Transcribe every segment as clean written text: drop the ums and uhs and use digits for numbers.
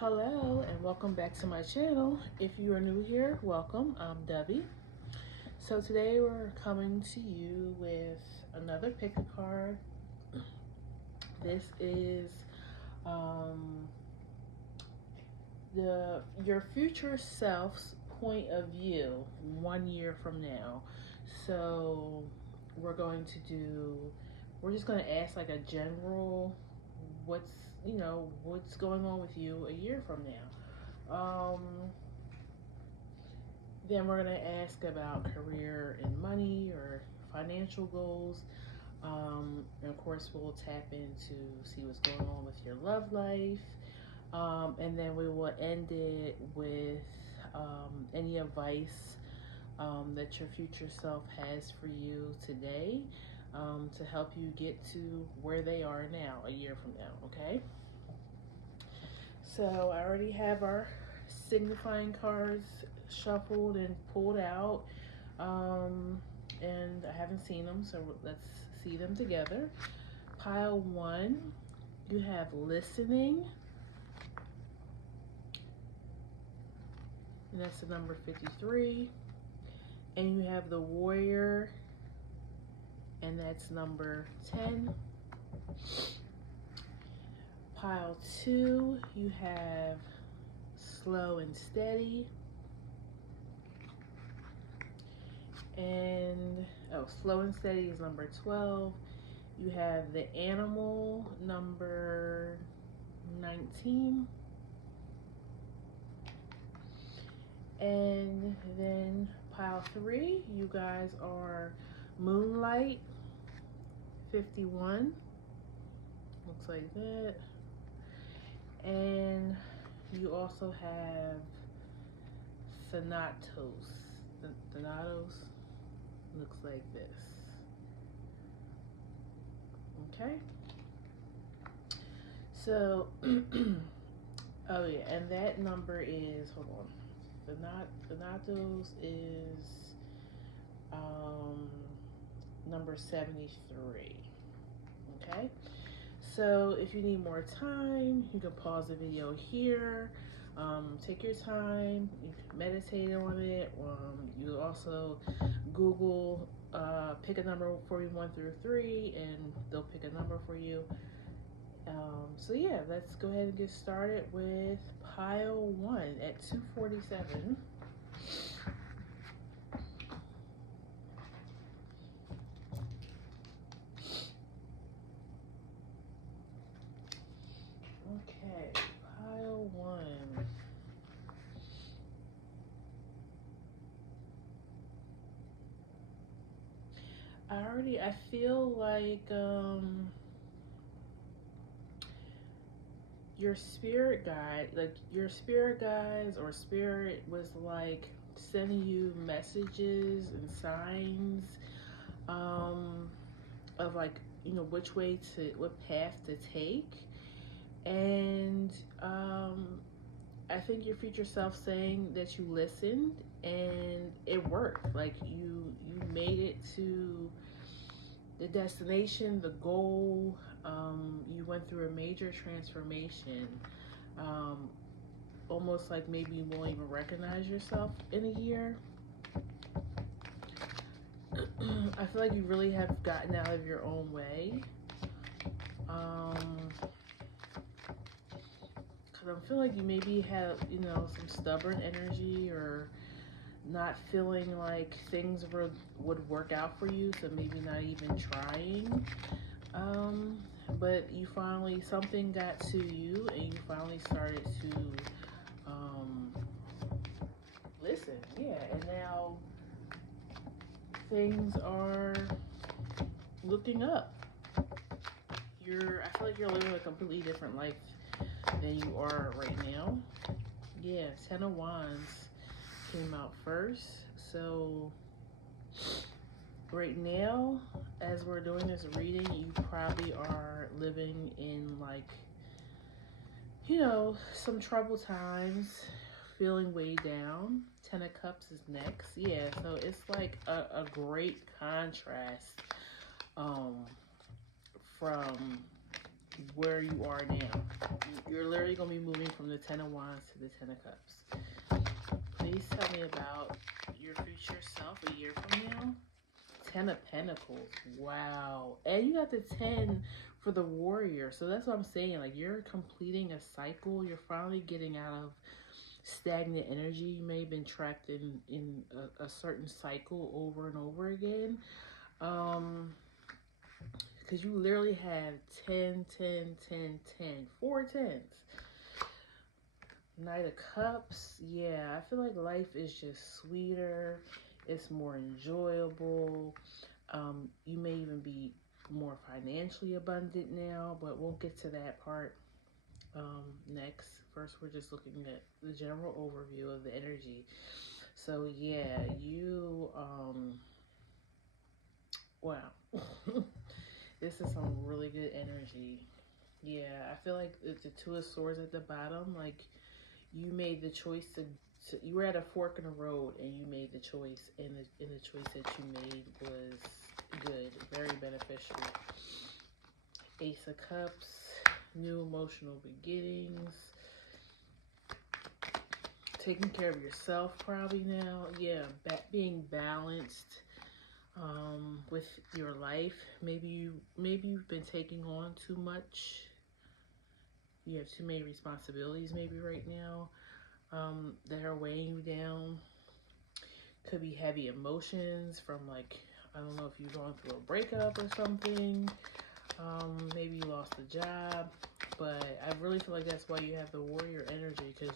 Hello and welcome back to my channel. If you are new here, welcome. I'm Debbie. So today we're coming to you with another pick a card. This is your future self's point of view 1 year from now. So we're just going to ask like a general what's going on with you a year from now. Then we're going to ask about career and money or financial goals. And of course, we'll tap into see what's going on with your love life. And then we will end it with any advice that your future self has for you today to help you get to where they are now, a year from now, okay? So I already have our signifying cards shuffled and pulled out, and I haven't seen them, so let's see them together. Pile 1, you have listening, and that's the number 53, and you have the warrior, and that's number 10. Pile 2, you have slow and steady, and slow and steady is number 12. You have the animal, number 19, and then pile 3, you guys are moonlight, 51, looks like that. And you also have Thanatos. Thanatos looks like this. Okay. So, oh yeah, and that number is, hold on. Thanatos is number 73. Okay. So if you need more time, you can pause the video here. Take your time, you can meditate on it. You also Google, pick a number for you 1 through 3, and they'll pick a number for you. So yeah, let's go ahead and get started with pile 1 at 247. Okay, pile 1. I feel like your spirit guide, like your spirit guides or spirit was like sending you messages and signs of like, what path to take. And I think your future self saying that you listened and it worked. Like you made it to the destination, the goal. You went through a major transformation. Almost like maybe you won't even recognize yourself in a year. I feel like you really have gotten out of your own way. Because I feel like you maybe have, some stubborn energy or not feeling like things would work out for you, so maybe not even trying. But you finally, something got to you and you finally started to listen. Yeah, and now things are looking up. I feel like you're living a completely different life than you are right now. Yeah, 10 of Wands came out first. So right now, as we're doing this reading, you probably are living in like, some troubled times, feeling weighed down. 10 of Cups is next. Yeah, so it's like a great contrast from where you are now. You're literally going to be moving from the Ten of Wands to the Ten of Cups. Please tell me about your future self a year from now. Ten of Pentacles. Wow. And you got the 10 for the Warrior. So that's what I'm saying. Like, you're completing a cycle. You're finally getting out of stagnant energy. You may have been trapped in a certain cycle over and over again. Because you literally have 10, 10, 10, 10. 4 tens. Knight of Cups. Yeah, I feel like life is just sweeter. It's more enjoyable. You may even be more financially abundant now, but we'll get to that part next. First, we're just looking at the general overview of the energy. So yeah, you wow. This is some really good energy. Yeah, I feel like it's the Two of Swords at the bottom. Like, you made the choice to you were at a fork in the road and you made the choice, and the choice that you made was good, very beneficial. Ace of Cups, new emotional beginnings, taking care of yourself probably now. Yeah, being balanced with your life. Maybe you've been taking on too much. You have too many responsibilities maybe right now that are weighing you down. Could be heavy emotions from, like, I don't know if you're going through a breakup or something. Maybe you lost a job, but I really feel like that's why you have the Warrior energy, because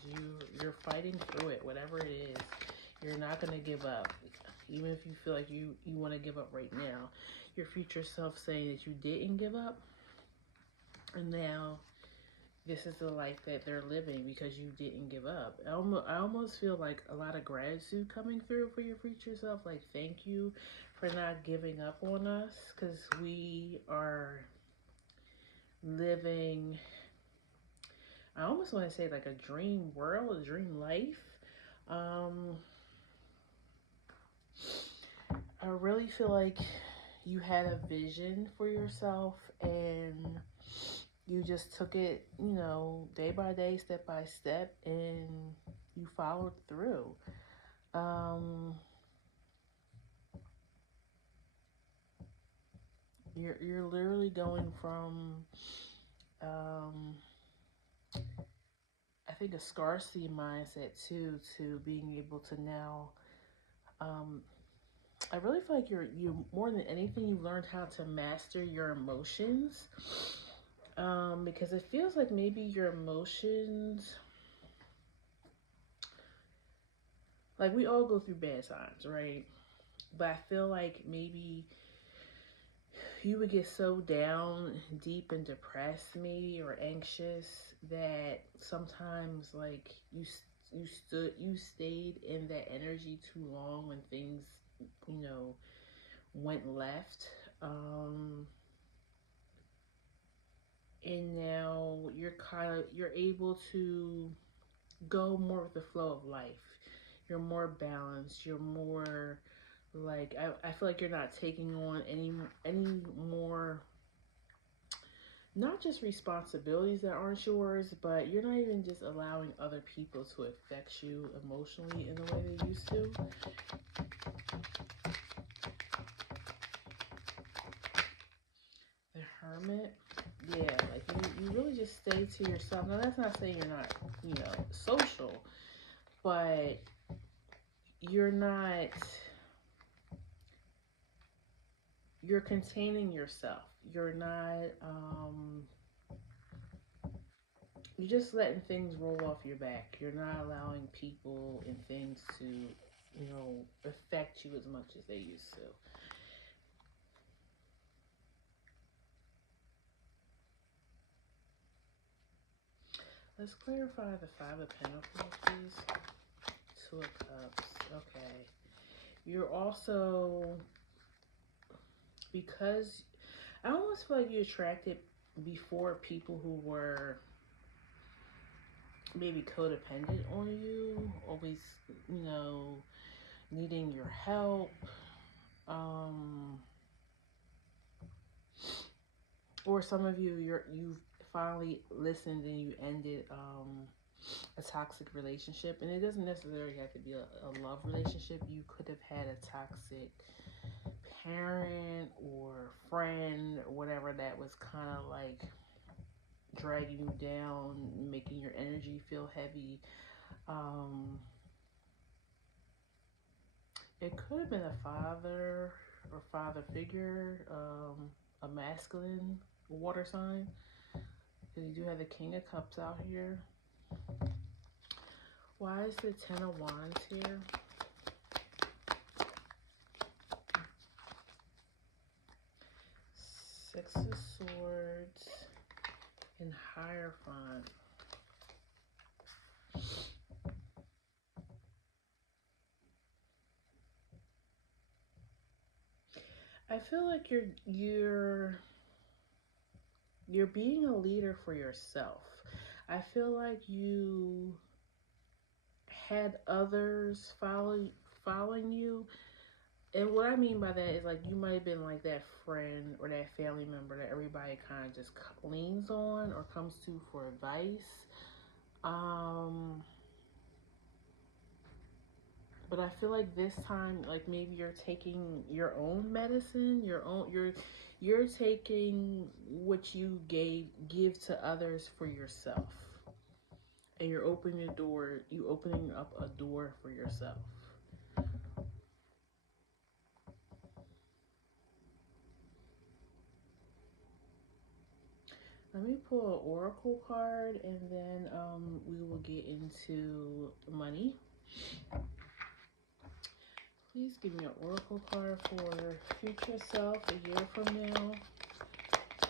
you're fighting through it, whatever it is. You're not going to give up. Even if you feel like you want to give up right now, your future self saying that you didn't give up, and now this is the life that they're living because you didn't give up. I almost feel like a lot of gratitude coming through for your future self. Like, thank you for not giving up on us, because we are living, I almost want to say, like a dream world, a dream life. I really feel like you had a vision for yourself and you just took it, day by day, step by step, and you followed through. You're literally going from, I think, a scarcity mindset too, to being able to now, I really feel like you more than anything, you've learned how to master your emotions. Because it feels like maybe your emotions, like, we all go through bad times, right? But I feel like maybe you would get so down deep and depressed maybe, or anxious, that sometimes, like, you stayed in that energy too long when things went left, and now you're able to go more with the flow of life. You're more balanced. You're more, like, I feel like you're not taking on any more, not just responsibilities that aren't yours, but you're not even just allowing other people to affect you emotionally in the way they used to. The Hermit. Yeah, like, you really just stay to yourself. Now, that's not saying you're not, social, but you're containing yourself. You're not, you're just letting things roll off your back. You're not allowing people and things to, affect you as much as they used to. Let's clarify the Five of Pentacles, please. Two of Cups. Okay. You're also, because I almost feel like you attracted before people who were maybe codependent on you, always, needing your help. Or some of you, you've finally listened and you ended a toxic relationship. And it doesn't necessarily have to be a love relationship. You could have had a toxic parent or friend or whatever that was kind of like dragging you down, making your energy feel heavy. Um, it could have been a father or father figure, a masculine water sign. Because you do have the King of Cups out here. Why is the Ten of Wands here? Six of Swords and Hierophant. I feel like you're being a leader for yourself. I feel like you had others following you. And what I mean by that is like you might have been like that friend or that family member that everybody kind of just leans on or comes to for advice. But I feel like this time, like maybe you're taking your own medicine, you're taking what you give to others for yourself, and you're opening up a door for yourself. Let me pull an oracle card, and then we will get into money. Please give me an oracle card for future self a year from now.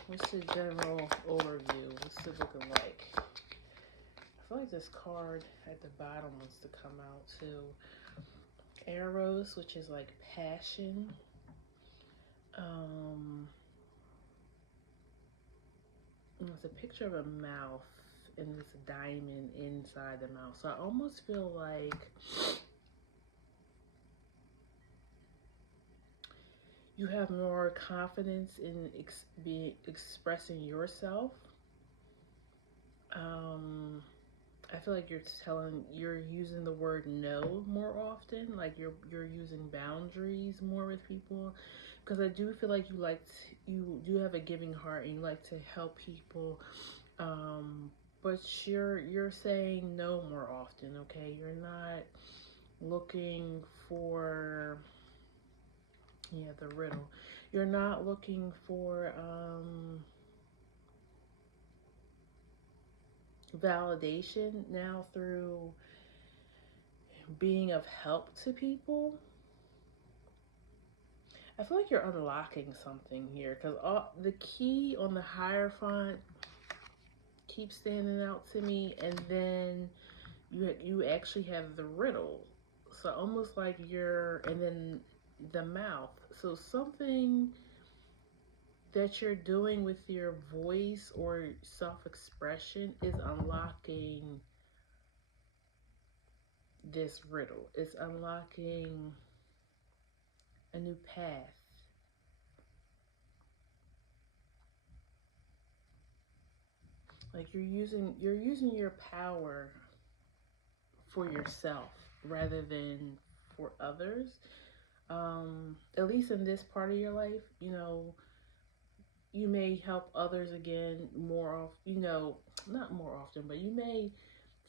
What's the general overview? What's it looking like? I feel like this card at the bottom wants to come out too. Arrows, which is like passion. It's a picture of a mouth and this diamond inside the mouth. So I almost feel like you have more confidence in expressing yourself. I feel like you're using the word no more often. Like you're using boundaries more with people, because I do feel like you do have a giving heart and you like to help people. But you're saying no more often. Okay, you're not looking for the riddle. You're not looking for validation now through being of help to people. I feel like you're unlocking something here, because the key on the Hierophant keeps standing out to me, and then you actually have the riddle. So almost like and then the mouth. So something that you're doing with your voice or self-expression is unlocking this riddle. It's unlocking a new path. Like you're using your power for yourself rather than for others. At least in this part of your life, you may help others again more often, not more often, but you may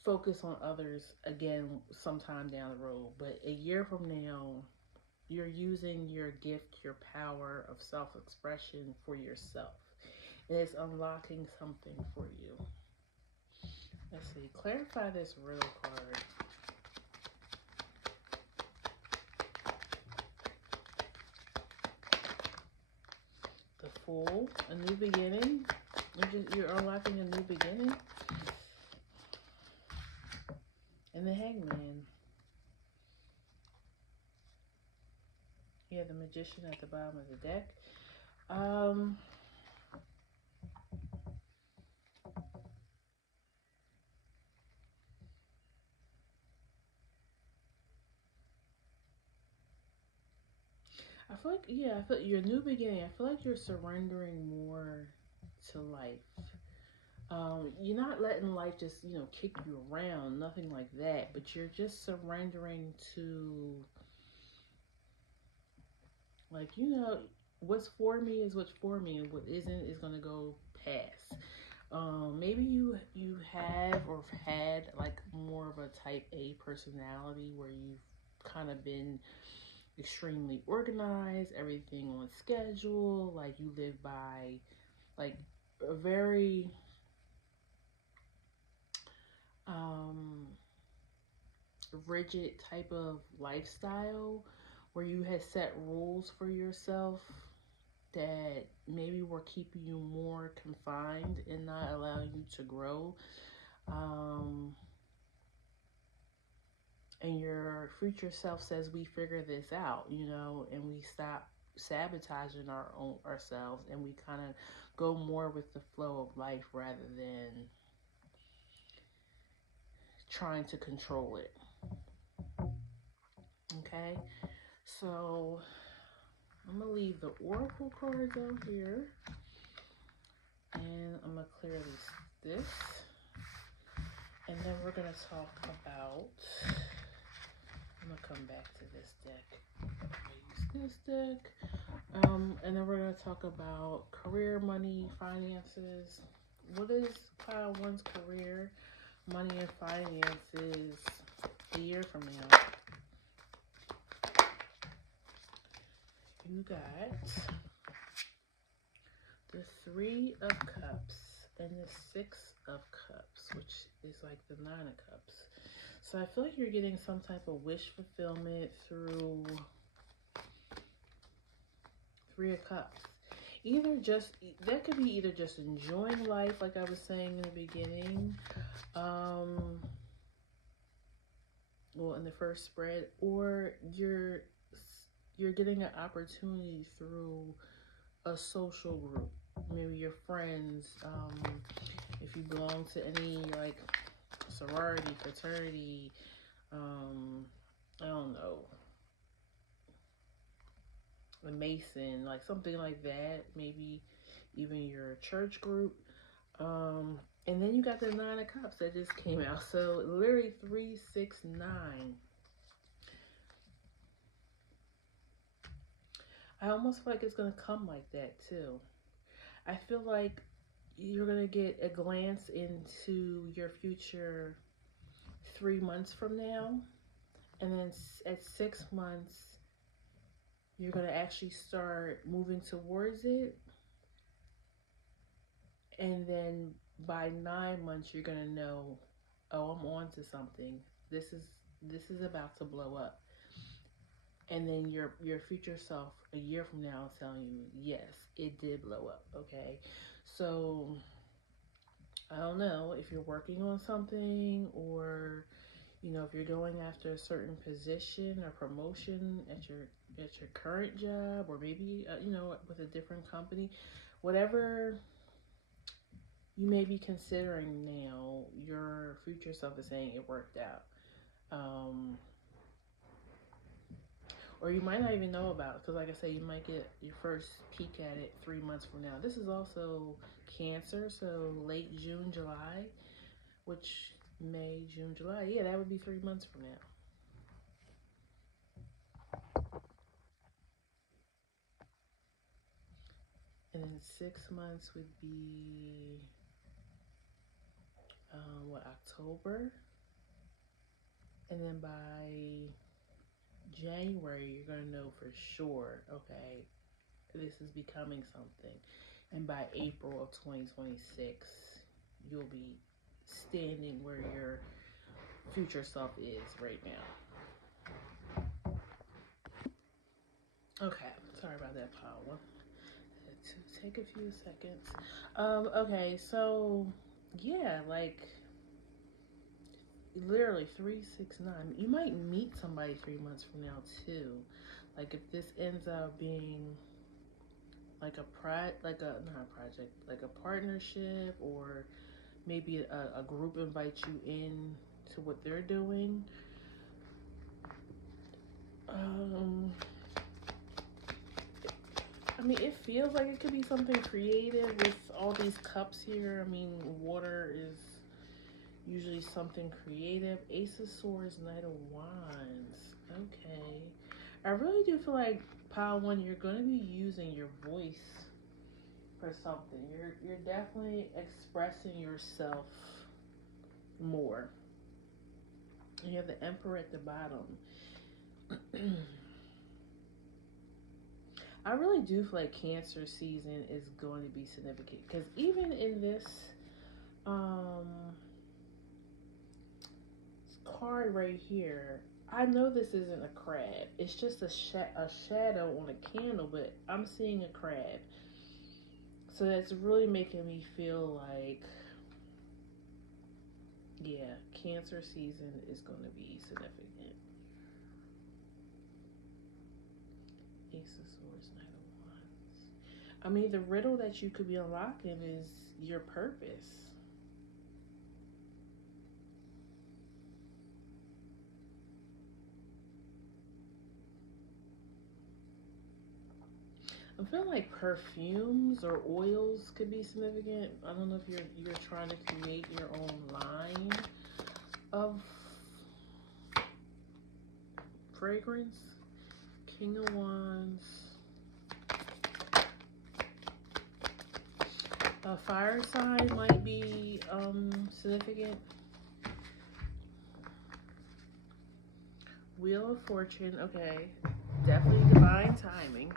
focus on others again sometime down the road. But a year from now, you're using your gift, your power of self-expression for yourself. And it's unlocking something for you. Let's see. Clarify this riddle card. The Fool, a new beginning. You're unlocking a new beginning. And the Hangman. Yeah, the Magician at the bottom of the deck. I feel like your new beginning. I feel like you're surrendering more to life. You're not letting life just, kick you around, nothing like that, but you're just surrendering to, like, what's for me is what's for me, and what isn't is gonna go past. Maybe you have or had like more of a type A personality where you've kind of been extremely organized, everything on schedule, like you live by like a very um rigid type of lifestyle where you had set rules for yourself that maybe were keeping you more confined and not allowing you to grow. Um, and your future self says we figure this out, and we stop sabotaging ourselves, and we kind of go more with the flow of life rather than trying to control it. Okay, so I'm gonna leave the oracle cards out here, and I'm gonna clear this, and then we're gonna talk about. I'm gonna come back to this deck. I use this deck, and then we're gonna talk about career, money, finances. What is pile one's career, money, and finances a year from now? You got the Three of Cups and the Six of Cups, which is like the Nine of Cups. So I feel like you're getting some type of wish fulfillment through Three of Cups. That could be either just enjoying life, like I was saying in the beginning, well, in the first spread, or you're getting an opportunity through a social group, maybe your friends, if you belong to any like sorority, fraternity, I don't know, a Mason, like something like that, maybe even your church group. And then you got the Nine of Cups that just came out. So literally 3, 6, 9. I almost feel like it's gonna come like that too. I feel like you're gonna get a glance into your future 3 months from now, and then at 6 months you're gonna actually start moving towards it, and then by 9 months you're gonna know, oh, I'm on to something. This is about to blow up. And then your future self a year from now is telling you, yes, it did blow up. Okay, so I don't know if you're working on something, or if you're going after a certain position or promotion at your current job, or maybe with a different company, whatever you may be considering now, your future self is saying it worked out. Or you might not even know about it, because like I said, you might get your first peek at it 3 months from now. This is also Cancer, so late June, July, which May, June, July. Yeah, that would be 3 months from now. And then 6 months would be, October? And then by January, you're going to know for sure, okay, this is becoming something. And by April of 2026, you'll be standing where your future self is right now. Okay, sorry about that, Paula. To take a few seconds. Okay, so yeah, like literally 3, 6, 9. You might meet somebody 3 months from now too. Like if this ends up being like not a project, like a partnership, or maybe a group invites you in to what they're doing. I mean, it feels like it could be something creative with all these cups here. I mean, water is usually something creative. Ace of Swords, Knight of Wands. Okay. I really do feel like, pile one, you're going to be using your voice for something. You're definitely expressing yourself more. You have the Emperor at the bottom. I really do feel like Cancer season is going to be significant because even in this um, card right here, I know this isn't a crab. It's just a shadow on a candle, but I'm seeing a crab. So that's really making me feel like, yeah, Cancer season is going to be significant. Ace of Swords, Knight of Wands. I mean, the riddle that you could be unlocking is your purpose. I'm feeling like perfumes or oils could be significant. I don't know if you're trying to create your own line of fragrance. King of Wands. A fire sign might be significant. Wheel of Fortune. Okay, definitely divine timing.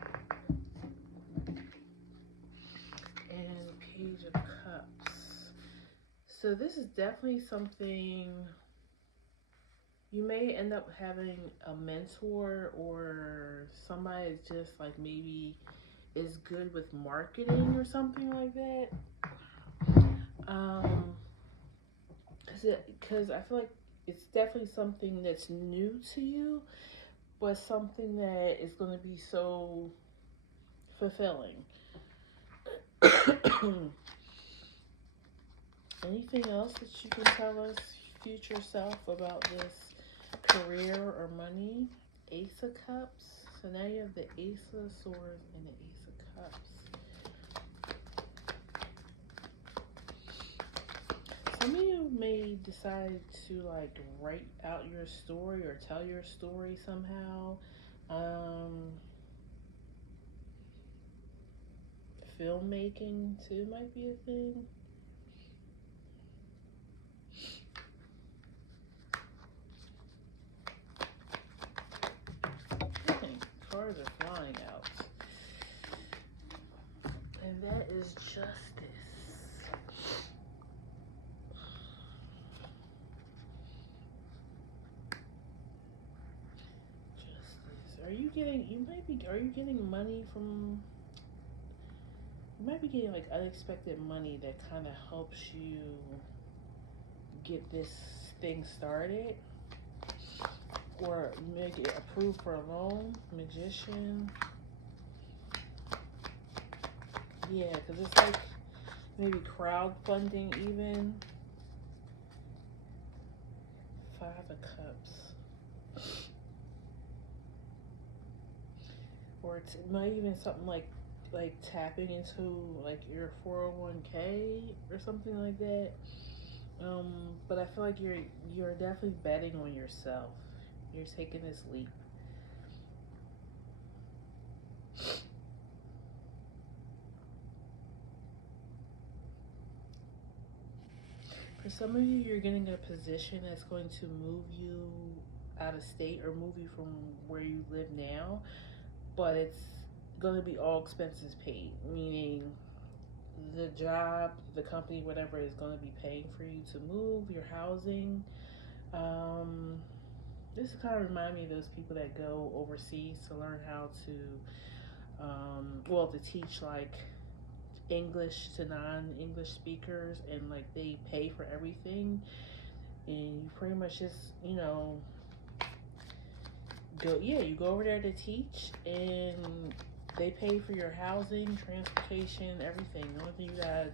And Page of Cups. So this is definitely something you may end up having a mentor or somebody that's just like maybe is good with marketing or something like that. Because I feel like it's definitely something that's new to you, but something that is going to be so fulfilling. Anything else that you can tell us, future self, about this career or money? Ace of Cups. So now you have the Ace of Swords and the Ace of Cups. Some of you may decide to like write out your story or tell your story somehow. Filmmaking too might be a thing. Cards are flying out. And that is Justice. Justice. Are you getting money from, you might be getting like unexpected money that kind of helps you get this thing started, or make it approved for a loan. Magician. Yeah, because it's like maybe crowdfunding even. Five of Cups. Or it might even something like tapping into like your 401k or something like that. But I feel like you're definitely betting on yourself. You're taking this leap. For some of you, you're getting a position that's going to move you out of state or move you from where you live now, but it's going to be all expenses paid, meaning the job, the company, whatever, is going to be paying for you to move, your housing. This kind of remind me of those people that go overseas to learn how to, to teach like English to non-English speakers, and like they pay for everything, and you pretty much just you go over there to teach, and they pay for your housing, transportation, everything. The only thing you gotta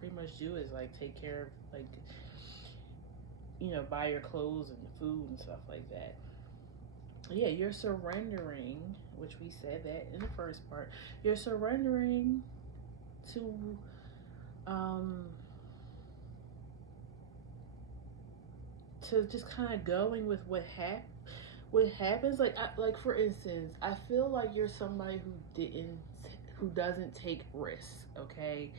pretty much do is like take care of buy your clothes and food and stuff like that. Yeah, you're surrendering, which we said that in the first part. You're surrendering to um just kind of going with what happens. Like like for instance, I feel like you're somebody who doesn't take risks. Okay,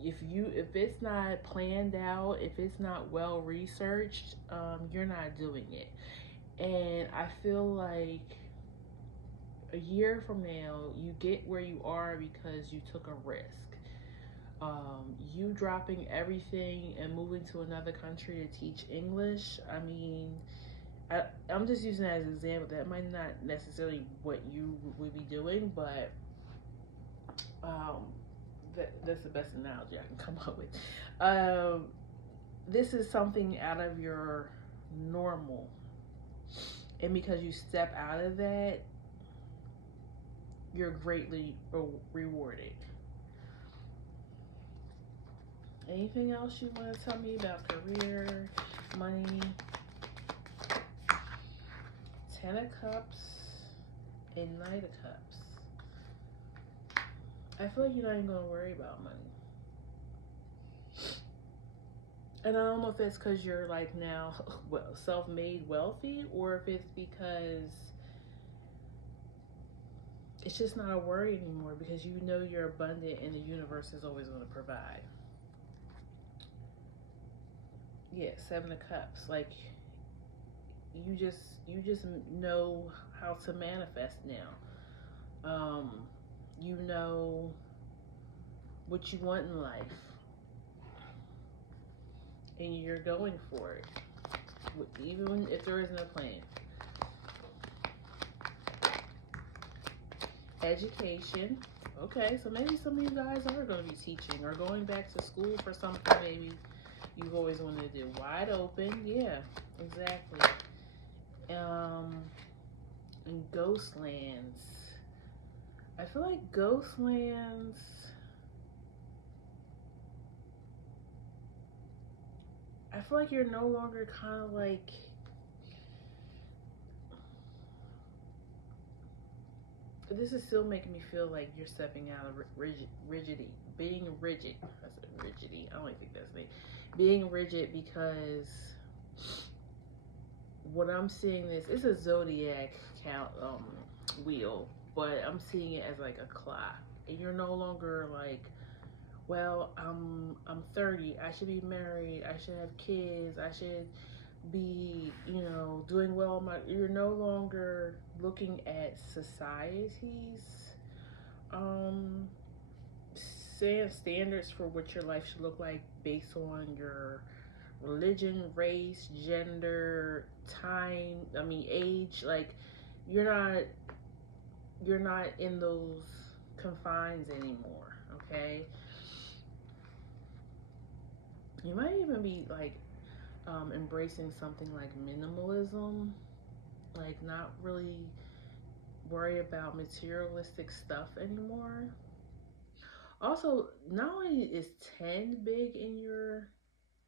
if it's not planned out, if it's not well researched, you're not doing it. And I feel like a year from now you get where you are because you took a risk. You dropping everything and moving to another country to teach English. I mean, I'm just using that as an example. That might not necessarily what you would be doing, but um, that's the best analogy I can come up with. Um, this is something out of your normal, and because you step out of that, you're greatly rewarded. Anything else you want to tell me about career, money? Ten of Cups and Knight of Cups. I feel like you're not even going to worry about money. And I don't know if it's because you're like now well, self-made wealthy, or if it's because it's just not a worry anymore because you know you're abundant and the universe is always going to provide. Yeah, Seven of Cups. Like you just know how to manifest now. You know what you want in life, and you're going for it, even if there isn't a plan. Education. Okay, so maybe some of you guys are going to be teaching or going back to school for something maybe you've always wanted to do. Wide open. Yeah, exactly. And ghost lands. I feel like ghost lands. I feel like you're no longer kind of like. This is still making me feel like you're stepping out of rigidity, being rigid. I said rigidity. I don't even think that's me. Being rigid because what I'm seeing it's a zodiac count wheel, but I'm seeing it as like a clock, and you're no longer like, well, I'm 30. I should be married. I should have kids. I should be, doing well. You're no longer looking at society's um standards for what your life should look like based on your religion, race, gender, time, age. Like you're not you're not in those confines anymore, okay? You might even be like embracing something like minimalism, like not really worry about materialistic stuff anymore. Also, not only is 10 big in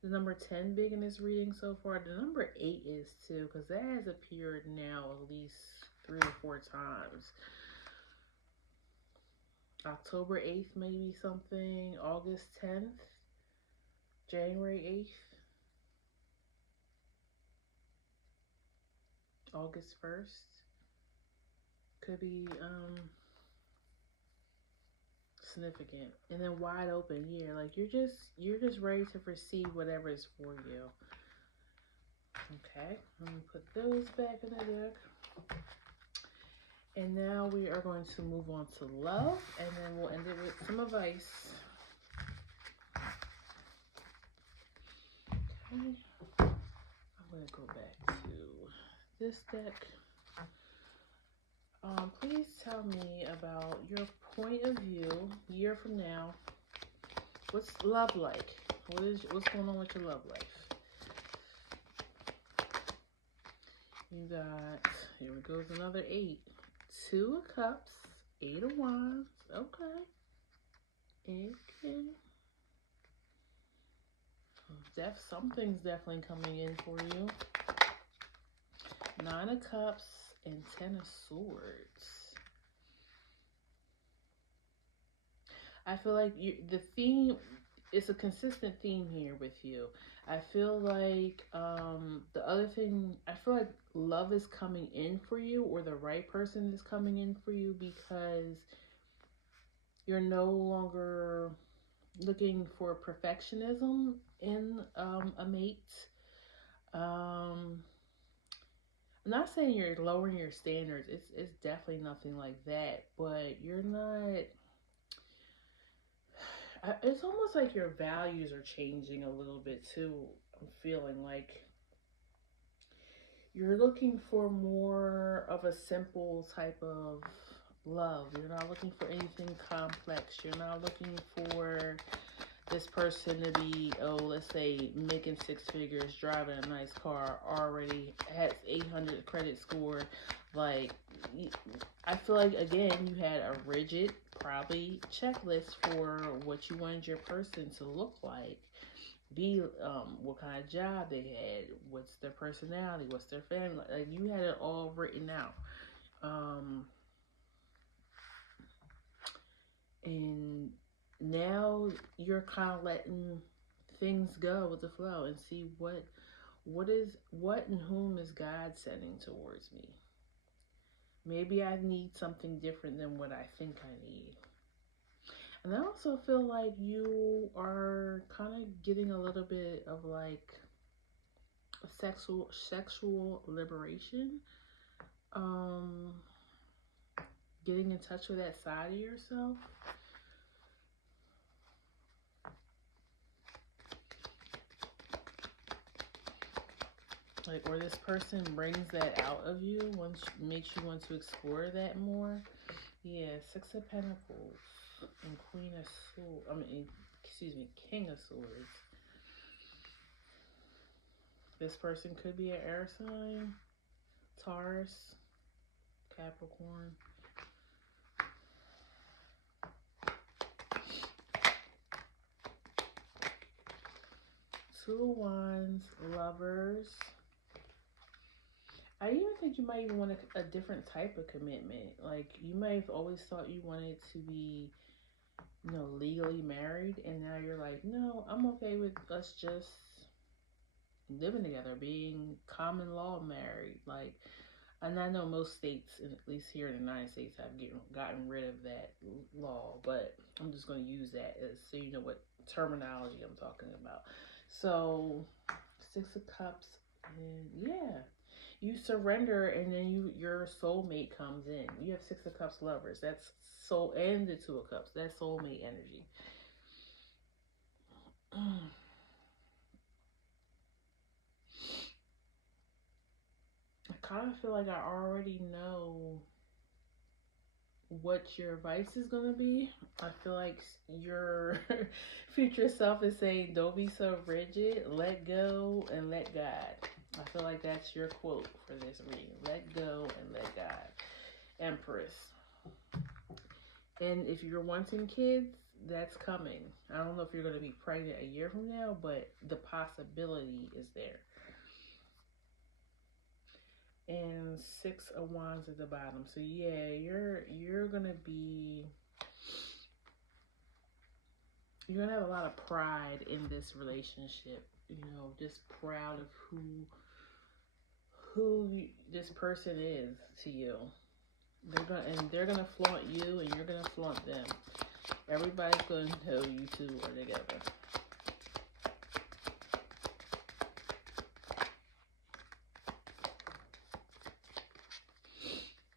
the number 10 big in this reading so far, the number 8 is too, because that has appeared now at least 3 or 4 times. October 8th, maybe something, August 10th, January 8th, August 1st. Could be significant. And then wide open, yeah, like you're just ready to receive whatever is for you. Okay, let me put those back in the deck. And now we are going to move on to love, and then we'll end it with some advice. Okay, I'm going to go back to this deck. Please tell me about your point of view a year from now. What's love like? What's going on with your love life? You got, here goes another 8. 2 of Cups, 8 of Wands. Okay. Something's definitely coming in for you. Nine of Cups and Ten of Swords. I feel like the theme, it's a consistent theme here with you. I feel like the other thing, I feel like love is coming in for you, or the right person is coming in for you, because you're no longer looking for perfectionism in a mate. I'm not saying you're lowering your standards. It's definitely nothing like that. But you're not. It's almost like your values are changing a little bit too. I'm feeling like you're looking for more of a simple type of love. You're not looking for anything complex. You're not looking for this person to be, oh, let's say making six figures, driving a nice car, already has 800 credit score. Like, I feel like, again, you had a rigid, probably checklist for what you wanted your person to look like. Be what kind of job they had, what's their personality, what's their family like. You had it all written out. And now you're kind of letting things go with the flow and see what and whom is God sending towards me. Maybe I need something different than what I think I need. And I also feel like you are kind of getting a little bit of like sexual liberation. Getting in touch with that side of yourself. Like, or this person brings that out of you, makes you want to explore that more. Yeah, Six of Pentacles and Queen of Swords. King of Swords. This person could be an air sign, Taurus, Capricorn. Two of Wands, Lovers. I even think you might even want a different type of commitment. Like, you might have always thought you wanted to be, legally married, and now you're like, no, I'm okay with us just living together, being common law married. Like, and I know most states, at least here in the United States, have gotten rid of that law, but I'm just going to use that as so you know what terminology I'm talking about. So, Six of Cups, and yeah, you surrender, and then your soulmate comes in. You have Six of Cups lovers. That's soul, and the Two of Cups. That's soulmate energy. I kind of feel like I already know what your advice is going to be. I feel like your future self is saying, don't be so rigid, let go and let God. I feel like that's your quote for this reading. Let go and let God. Empress. And if you're wanting kids, that's coming. I don't know if you're going to be pregnant a year from now, but the possibility is there. And Six of Wands at the bottom. So yeah, you're gonna have a lot of pride in this relationship. Just proud of who this person is to you. They're gonna flaunt you, and you're gonna flaunt them. Everybody's gonna know you two are together.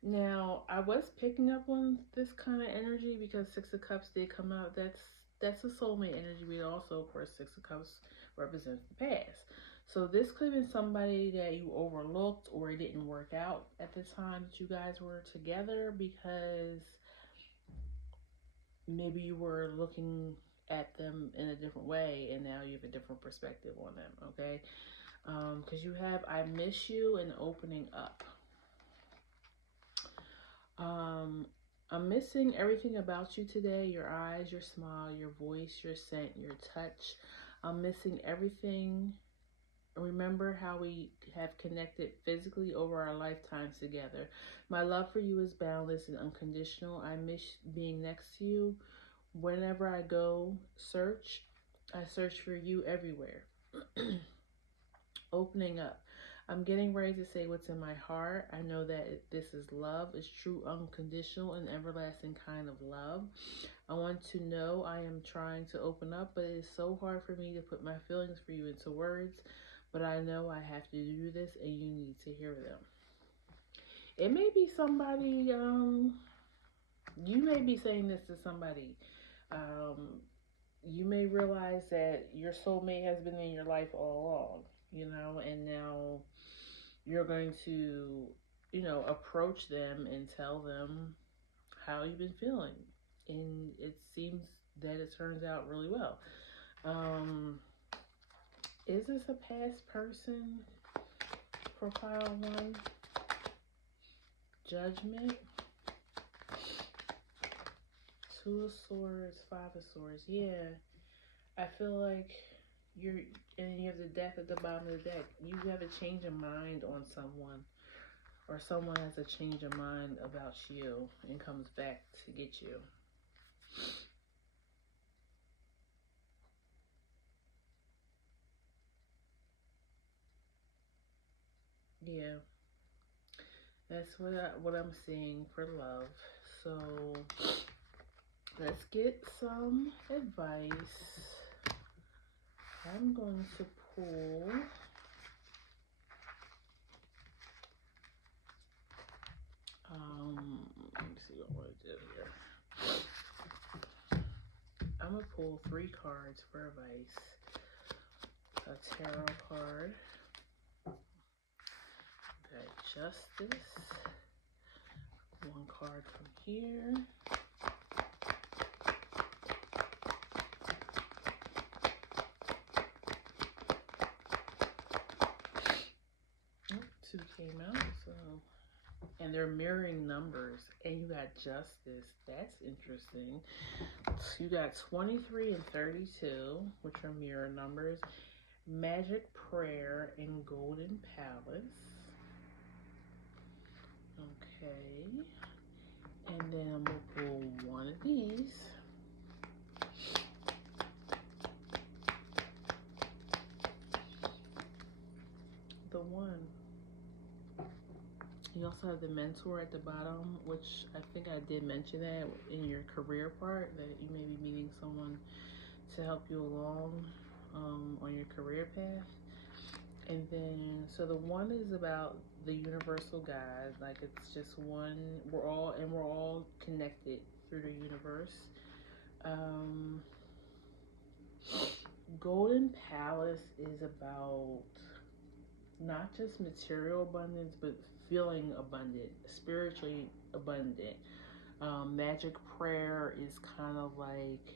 Now, I was picking up on this kind of energy because Six of Cups did come out. That's a soulmate energy, but also, of course, Six of Cups represents the past. So this could have been somebody that you overlooked, or it didn't work out at the time that you guys were together, because maybe you were looking at them in a different way, and now you have a different perspective on them, okay? Because you have I miss you and opening up. I'm missing everything about you today. Your eyes, your smile, your voice, your scent, your touch. I'm missing everything. Remember remember how we have connected physically over our lifetimes together. My love for you is boundless and unconditional. I miss being next to you. Whenever I go search, I search for you everywhere. Opening up. I'm getting ready to say what's in my heart. I know that this is love. It's true, unconditional, and everlasting kind of love. I want to know I am trying to open up, but it is so hard for me to put my feelings for you into words. But I know I have to do this, and you need to hear them. It may be somebody, you may be saying this to somebody. You may realize that your soulmate has been in your life all along, and now you're going to, approach them and tell them how you've been feeling. And it seems that it turns out really well. Is this a past person for pile 1? Judgment. 2 of Swords, 5 of Swords. Yeah. I feel like and you have the Death at the bottom of the deck. You have a change of mind on someone, or someone has a change of mind about you and comes back to get you. Yeah, that's what I'm seeing for love. So let's get some advice. I'm going to pull let me see what I want to do here. I'm gonna pull 3 cards for advice. A tarot card. Okay, Justice. 1 card from here. Oh, 2 came out, so, and they're mirroring numbers, and you got Justice. That's interesting. So you got 23 and 32, which are mirror numbers. Magic Prayer and Golden Palace. Okay. And then I'm going to pull one of these. The one. You also have the Mentor at the bottom, which I think I did mention that in your career part, that you may be meeting someone to help you along on your career path. And then, so the one is about the universal God, like it's just one, we're all connected through the universe. Golden Palace is about not just material abundance, but feeling abundant, spiritually abundant. Magic Prayer is kind of like,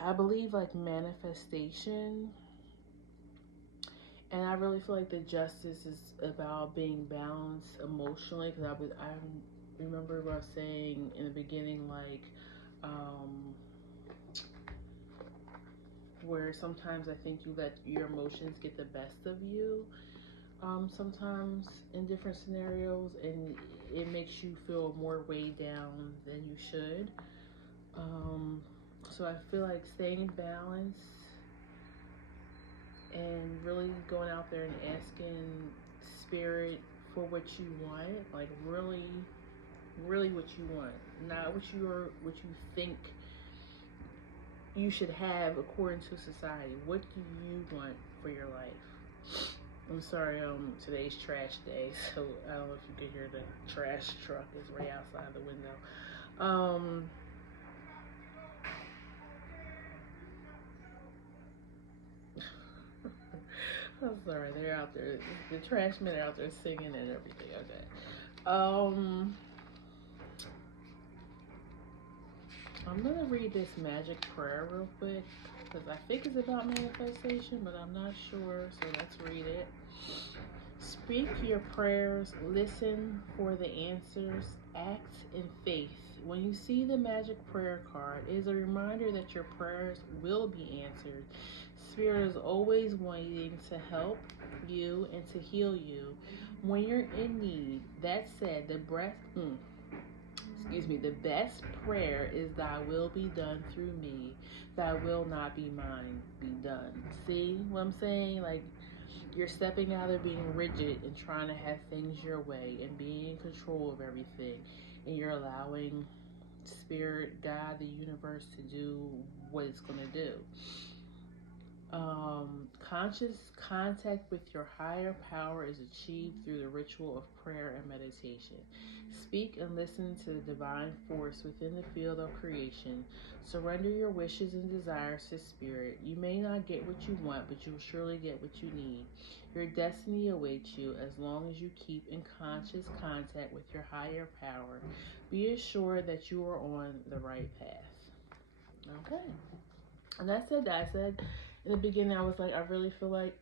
I believe, like manifestation. And I really feel like the Justice is about being balanced emotionally, because I remember what I was saying in the beginning, like, where sometimes I think you let your emotions get the best of you, sometimes in different scenarios, and it makes you feel more weighed down than you should. So I feel like staying in balance and really going out there and asking Spirit for what you want, like really what you want, not what you think you should have according to society. What do you want for your life? I'm sorry, today's trash day, so I don't know if you can hear the trash truck is right outside the window. I'm sorry, they're out there. The trash men are out there singing and everything. Okay. I'm gonna read this magic prayer real quick because I think it's about manifestation, but I'm not sure. So let's read it. Speak your prayers, listen for the answers, act in faith. When you see the magic prayer card, it is a reminder that your prayers will be answered. Spirit is always waiting to help you and to heal you when you're in need. That said, the best prayer is thy will be done through me. Thy will not be mine be done. See what I'm saying? Like, you're stepping out of being rigid and trying to have things your way and being in control of everything. And you're allowing Spirit, God, the universe to do what it's going to do. Conscious contact with your higher power is achieved through the ritual of prayer and meditation. Speak and listen to the divine force within the field of creation. Surrender your wishes and desires to Spirit. You may not get what you want, but you will surely get what you need. Your destiny awaits you as long as you keep in conscious contact with your higher power. Be assured that you are on the right path. Okay. And that's it. I said in the beginning, I was like, I really feel like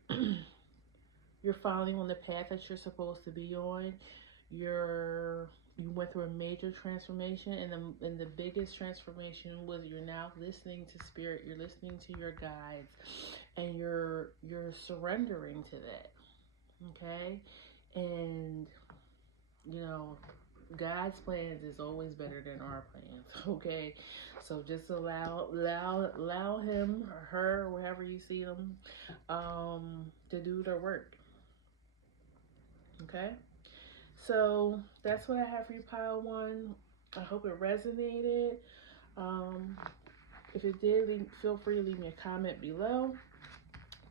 you're finally on the path that you're supposed to be on. You went through a major transformation, and the biggest transformation was you're now listening to Spirit, you're listening to your guides, and you're surrendering to that. Okay? And you know, God's plans is always better than our plans, okay? So just allow him or her, wherever you see them, to do their work. Okay? So that's what I have for you, pile one. I hope it resonated. If it did, feel free to leave me a comment below.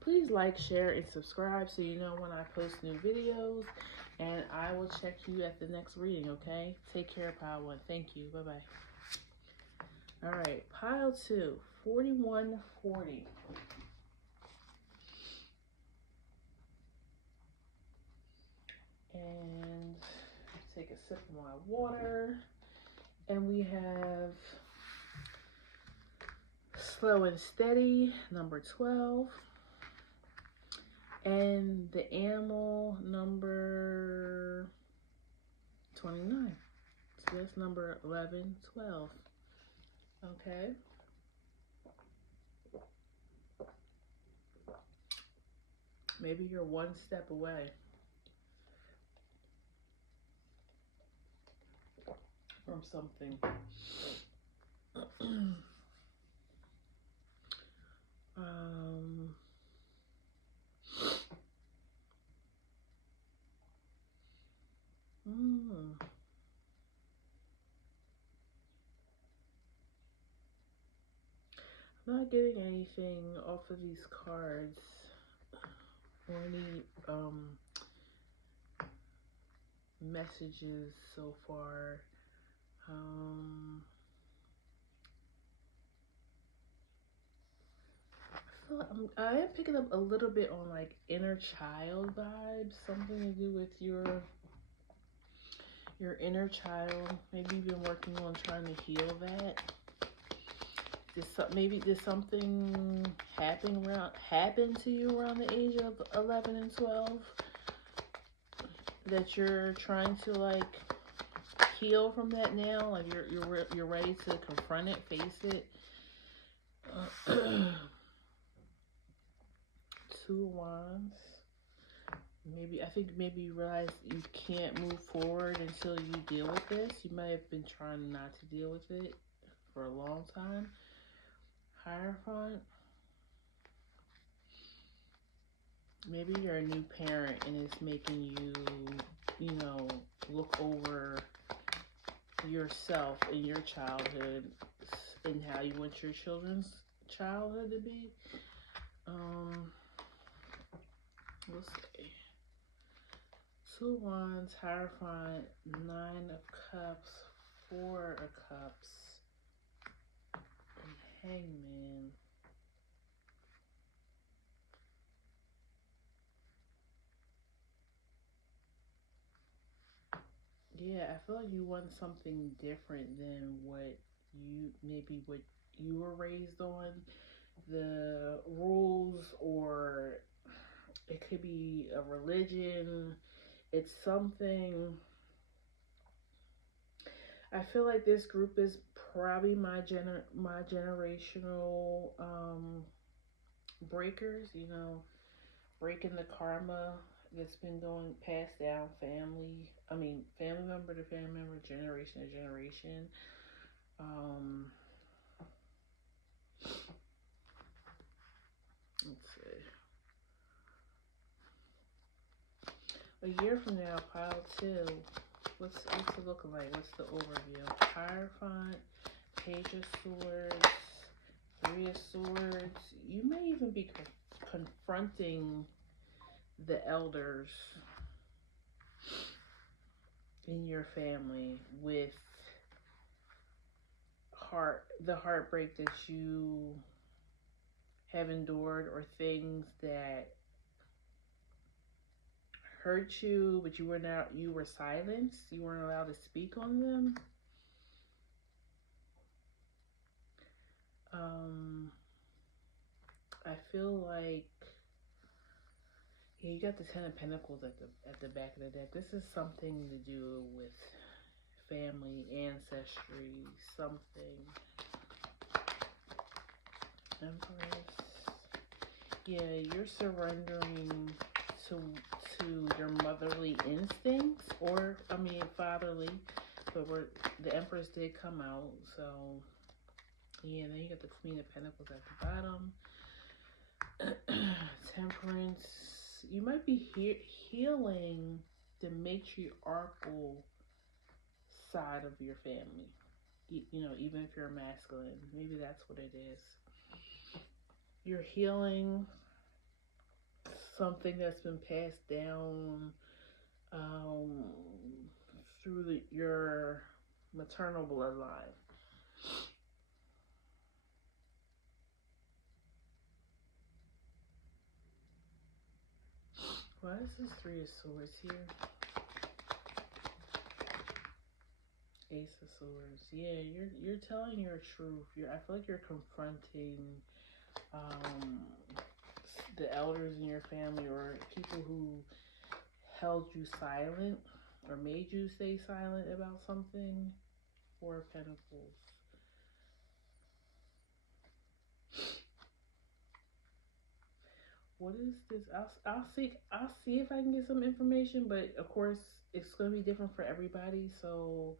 Please like, share, and subscribe so you know when I post new videos. And I will check you at the next reading, okay? Take care, pile one. Thank you. Bye-bye. All right, pile two, 4140. And take a sip of my water. And we have Slow and Steady, number 12. And the animal, number 29. So that's number 11, 12. Okay. Maybe you're one step away from something. I'm not getting anything off of these cards or any messages so far. I am picking up a little bit on like inner child vibes, something to do with your inner child. Maybe you've been working on trying to heal that. Did something happen to you around the age of 11 and 12 that you're trying to like heal from that now? Like you're ready to confront it, face it. Two of Wands. Maybe you realize you can't move forward until you deal with this. You might have been trying not to deal with it for a long time. Hierophant. Maybe you're a new parent and it's making you, look over yourself and your childhood and how you want your children's childhood to be. Let's see. Two of Wands, Hierophant, 9 of Cups, 4 of Cups, and Hangman. Yeah, I feel like you want something different than what you were raised on. The rules, or it could be a religion. It's something. I feel like this group is probably my generational breakers, you know, breaking the karma that's been going passed down family member to family member, generation to generation. Um, let's see. A year from now, pile two. What's it looking like? What's the overview? Hierophant, Page of Swords, Three of Swords. You may even be confronting the elders in your family with the heartbreak that you have endured, or things that hurt you, but you were silenced. You weren't allowed to speak on them. I feel like, yeah, you got the Ten of Pentacles at the back of the deck. This is something to do with family, ancestry, something. Empress. Yeah, you're surrendering to your motherly instincts, or fatherly. But the Empress did come out, so yeah. Then you got the Queen of Pentacles at the bottom. Temperance. You might be healing the matriarchal side of your family. You know, even if you're masculine, maybe that's what it is. You're healing something that's been passed down through your maternal bloodline. Why is this Three of Swords here? Ace of Swords. Yeah, you're telling your truth. I feel like you're confronting the elders in your family, or people who held you silent or made you stay silent about something. Four of Pentacles. What is this? I'll see if I can get some information, but of course it's going to be different for everybody, so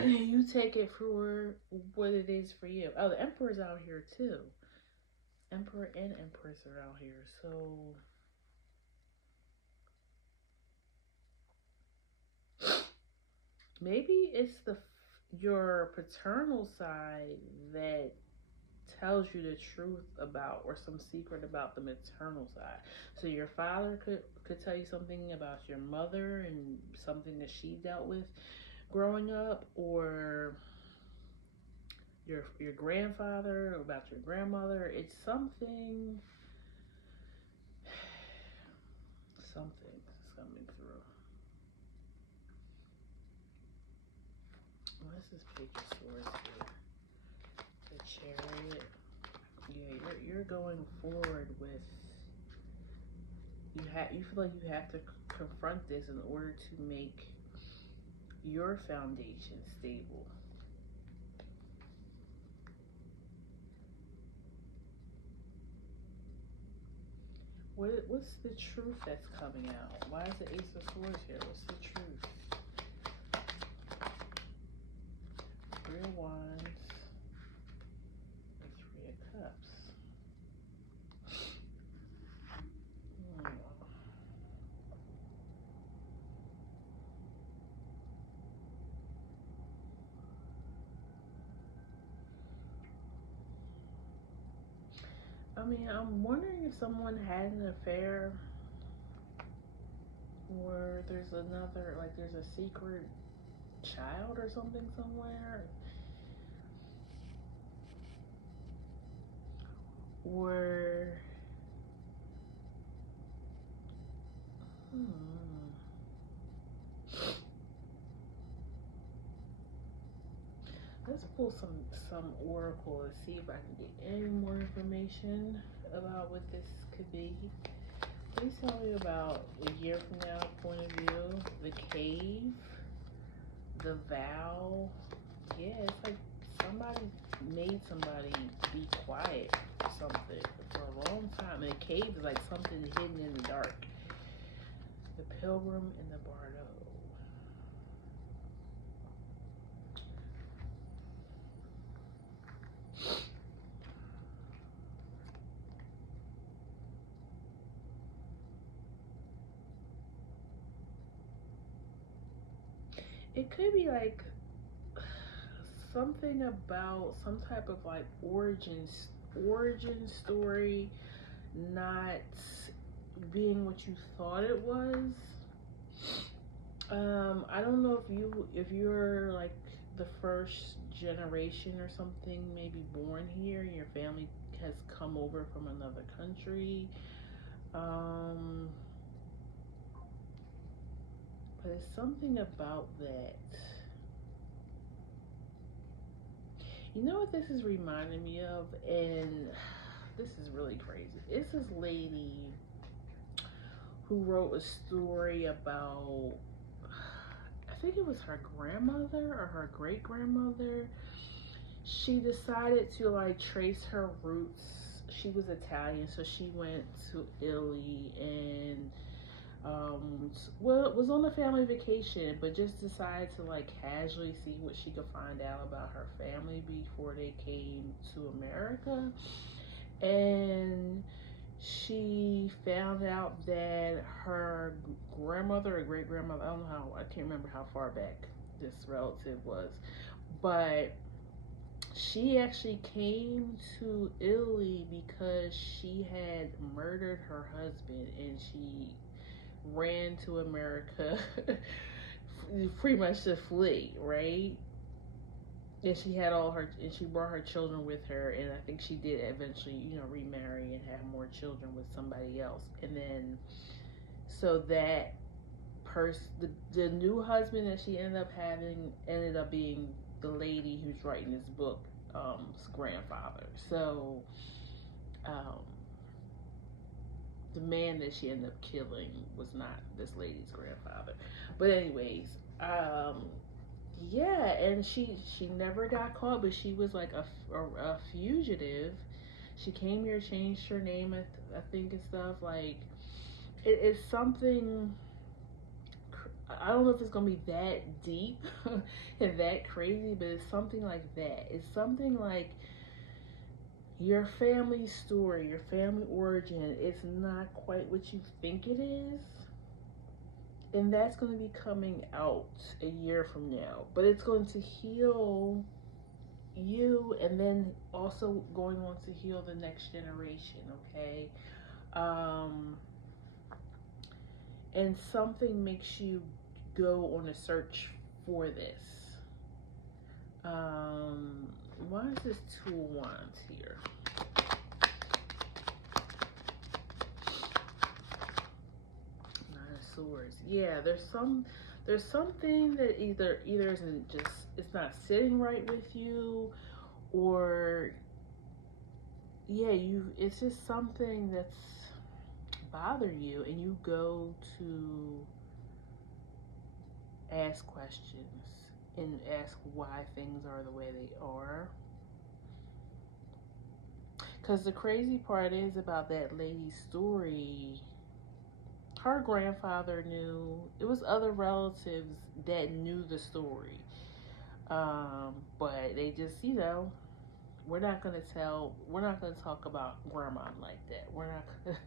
you take it for what it is for you. Oh, the Emperor's out here too. Emperor and Empress are out here, so maybe it's your paternal side that tells you the truth about, or some secret about, the maternal side. So your father could tell you something about your mother and something that she dealt with growing up, or your grandfather, or about your grandmother. It's something is coming through. What is this Page of Swords here? The Chariot. Yeah, you're going forward with, you feel like you have to confront this in order to make your foundation stable. What's the truth that's coming out? Why is the Ace of Swords here? What's the truth? Three of Wands. And Three of Cups. I'm wondering if someone had an affair, or there's another, like there's a secret child or something somewhere, or let's pull some oracle and see if I can get any more information about what this could be. Please tell me about a year from now point of view. The Cave, the Vow. Yeah, it's like somebody made somebody be quiet or something for a long time. And a cave is like something hidden in the dark. The Pilgrim and the Bardo. It could be like something about some type of like origin story not being what you thought it was. I don't know if you're like the first generation or something, maybe born here and your family has come over from another country. But it's something about that. You know what this is reminding me of? And this is really crazy. It's this lady who wrote a story about, I think it was her grandmother or her great grandmother. She decided to like trace her roots. She was Italian, so she went to Italy and well, it was on a family vacation, but just decided to like casually see what she could find out about her family before they came to America. And she found out that her grandmother or great grandmother, I don't know how, I can't remember how far back this relative was, but she actually came to Italy because she had murdered her husband and she ran to America pretty much to flee, right? And she had and she brought her children with her, and I think she did eventually, remarry and have more children with somebody else. And then, so that the new husband that she ended up having ended up being the lady who's writing this book, grandfather. So, the man that she ended up killing was not this lady's grandfather. But anyways, yeah, and she never got caught, but she was like a fugitive. She came here, changed her name, I think, and stuff. Like, it's something. I don't know if it's gonna be that deep and that crazy, but it's something like that. It's something like your family story, your family origin, it's not quite what you think it is. And that's going to be coming out a year from now. But it's going to heal you and then also going on to heal the next generation, okay? And something makes you go on a search for this. Why is this two of wands here? Nine of swords. Yeah, there's something that either isn't just, it's not sitting right with you, or yeah, it's just something that's bothering you, and you go to ask questions and ask why things are the way they are. Because the crazy part is about that lady's story, her grandfather knew, it was other relatives that knew the story. But they just, we're not going to talk about grandma like that. We're not going to,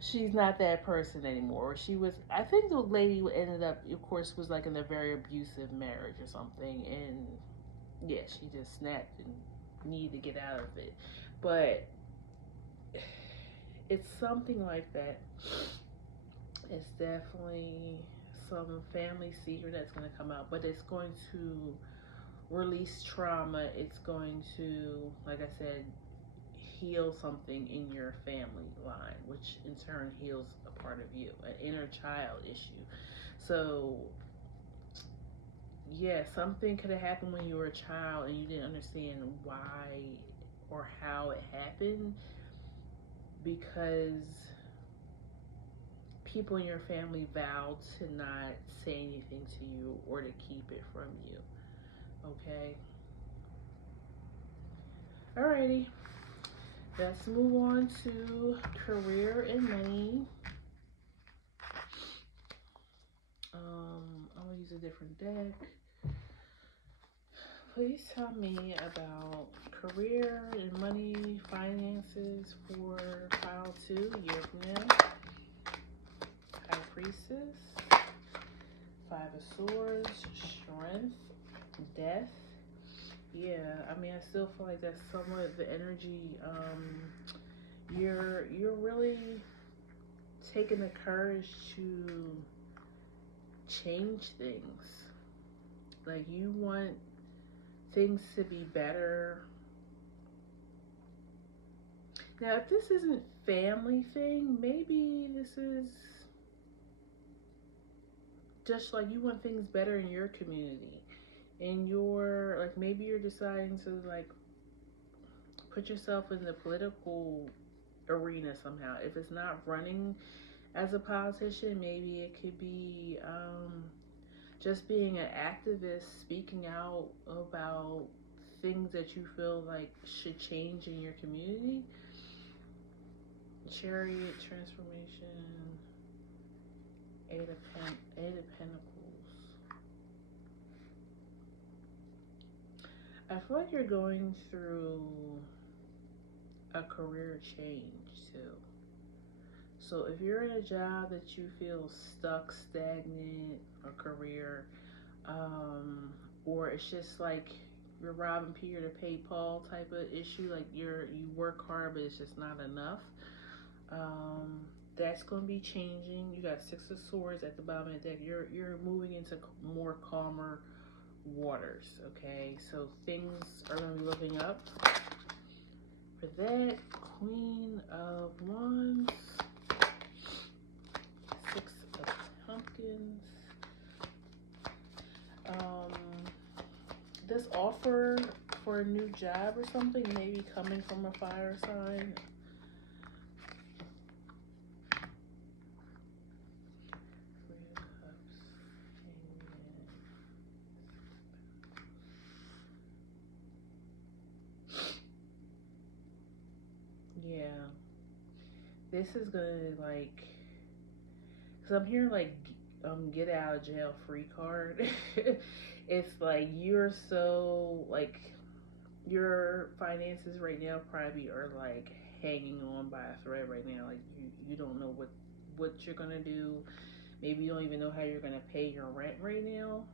she's not that person anymore. She was, I think the lady ended up, of course, was like in a very abusive marriage or something. And yeah, she just snapped and needed to get out of it. But it's something like that. It's definitely some family secret that's going to come out, but it's going to release trauma. It's going to, like I said, heal something in your family line, which in turn heals a part of you, an inner child issue. So yeah, something could have happened when you were a child and you didn't understand why or how it happened, because people in your family vowed to not say anything to you or to keep it from you. Okay? Alrighty, let's move on to career and money. I'm gonna use a different deck. Please tell me about career and money, finances for pile 2, year from now. High Priestess, 5 of Swords, Strength, Death. Yeah, I mean, I still feel like that's somewhat the energy. You're really taking the courage to change things. Like, you want things to be better. Now, if this isn't family thing, maybe this is just like you want things better in your community. And you're like, maybe you're deciding to like put yourself in the political arena somehow. If it's not running as a politician, maybe it could be just being an activist, speaking out about things that you feel like should change in your community. Chariot, transformation, Eight of Pentacles. I feel like you're going through a career change too. So if you're in a job that you feel stuck, stagnant, or career, or it's just like you're robbing Peter to pay Paul type of issue, like you work hard but it's just not enough, that's going to be changing. You got 6 of Swords at the bottom of the deck. You're moving into more calmer waters, okay? So things are going to be looking up. For that, Queen of Wands, 6 of Pumpkins. This offer for a new job or something may be coming from a fire sign. Yeah, this is gonna like, cause I'm hearing like get out of jail free card. It's like you're so like your finances right now probably are like hanging on by a thread right now. Like you don't know what you're gonna do. Maybe you don't even know how you're gonna pay your rent right now.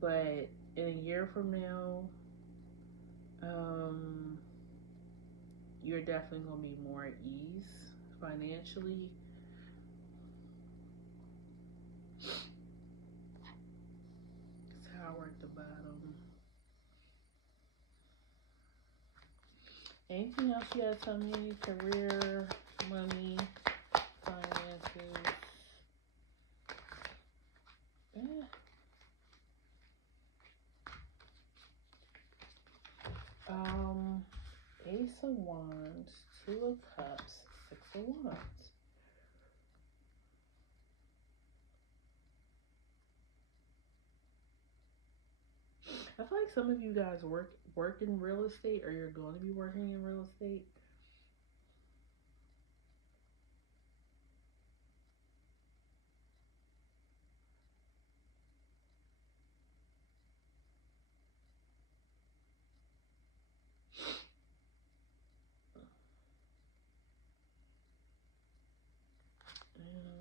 But in a year from now, you're definitely gonna be more at ease financially. Tower at the bottom. Anything else you gotta tell me? Career, money, finances. Yeah. Ace of Wands, 2 of Cups, 6 of Wands. I feel like some of you guys work in real estate, or you're going to be working in real estate.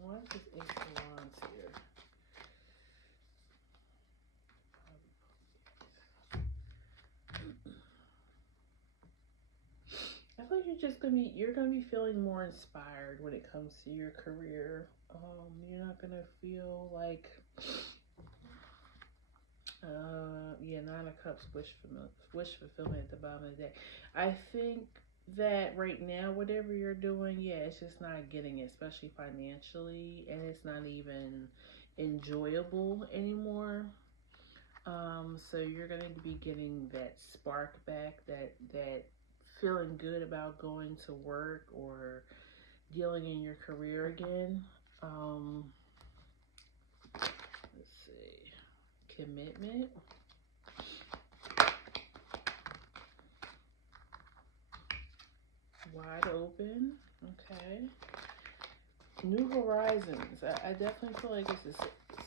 Why is this Ace of Wands here? I feel like you're gonna be feeling more inspired when it comes to your career. You're not gonna feel like, yeah, 9 of Cups, wish fulfillment at the bottom of the deck. I think that right now, whatever you're doing, yeah, it's just not getting it, especially financially, and it's not even enjoyable anymore. So you're going to be getting that spark back, that feeling good about going to work or dealing in your career again. Let's see, commitment. Wide open. Okay. New horizons. I definitely feel like this is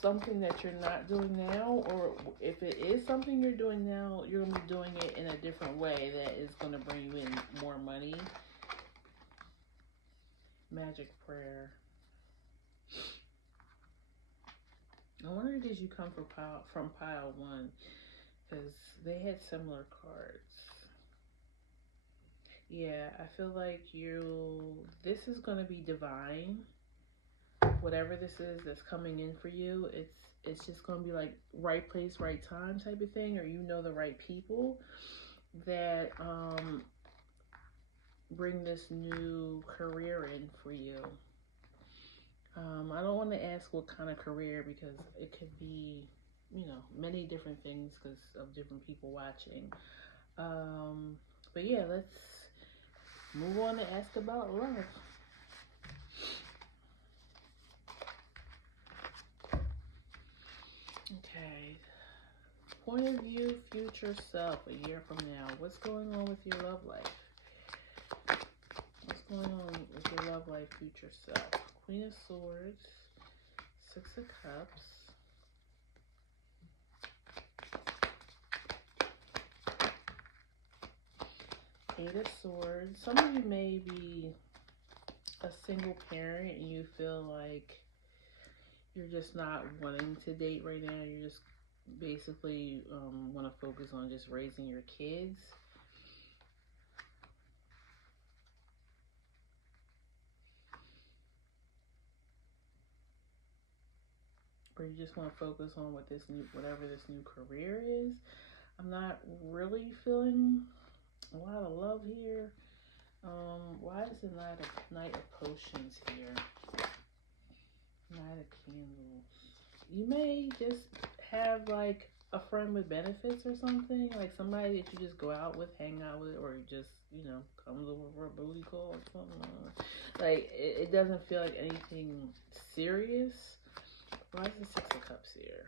something that you're not doing now, or if it is something you're doing now, you're going to be doing it in a different way that is going to bring you in more money. Magic prayer. I wonder did you come from pile one, because they had similar cards. Yeah, I feel like this is going to be divine. Whatever this is that's coming in for you, it's just going to be like right place, right time type of thing, or you know the right people that bring this new career in for you. I don't want to ask what kind of career because it could be, many different things because of different people watching. But yeah, let's move on to ask about love. Okay. Point of view, future self, a year from now. What's going on with your love life? What's going on with your love life, future self? Queen of Swords, Six of Cups, Eight of Swords. Some of you may be a single parent and you feel like you're just not wanting to date right now. You just basically want to focus on just raising your kids. Or you just want to focus on whatever this new career is. I'm not really feeling a lot of love here. Why is the Knight of Potions here? Knight of Candles. You may just have like a friend with benefits or something, like somebody that you just go out with, hang out with, or just comes over for a booty call or something. Like it doesn't feel like anything serious. Why is the Six of Cups here?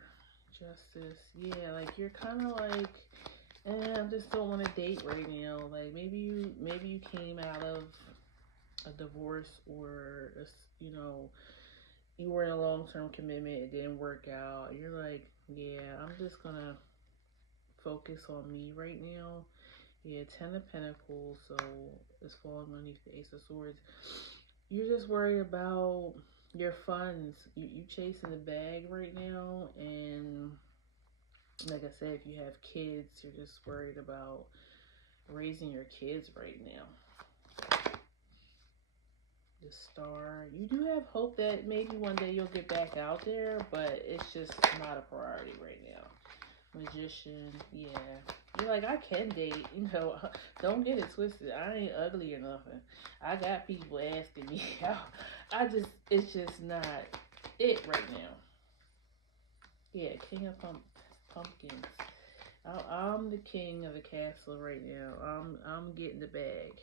Justice. Yeah, like you're kind of like, I just don't want to date right now. Like maybe you came out of a divorce, or you were in a long-term commitment. It didn't work out. You're like, yeah, I'm just gonna focus on me right now. Yeah, Ten of Pentacles. So it's falling underneath the Ace of Swords. You're just worried about your funds. You chasing the bag right now, and like I said, if you have kids, you're just worried about raising your kids right now. The Star. You do have hope that maybe one day you'll get back out there, but it's just not a priority right now. Magician. Yeah. You're like, I can date. Don't get it twisted. I ain't ugly or nothing. I got people asking me out. It's just not it right now. Yeah, King of Pumpkins. I'm the king of the castle right now. I'm getting the bag.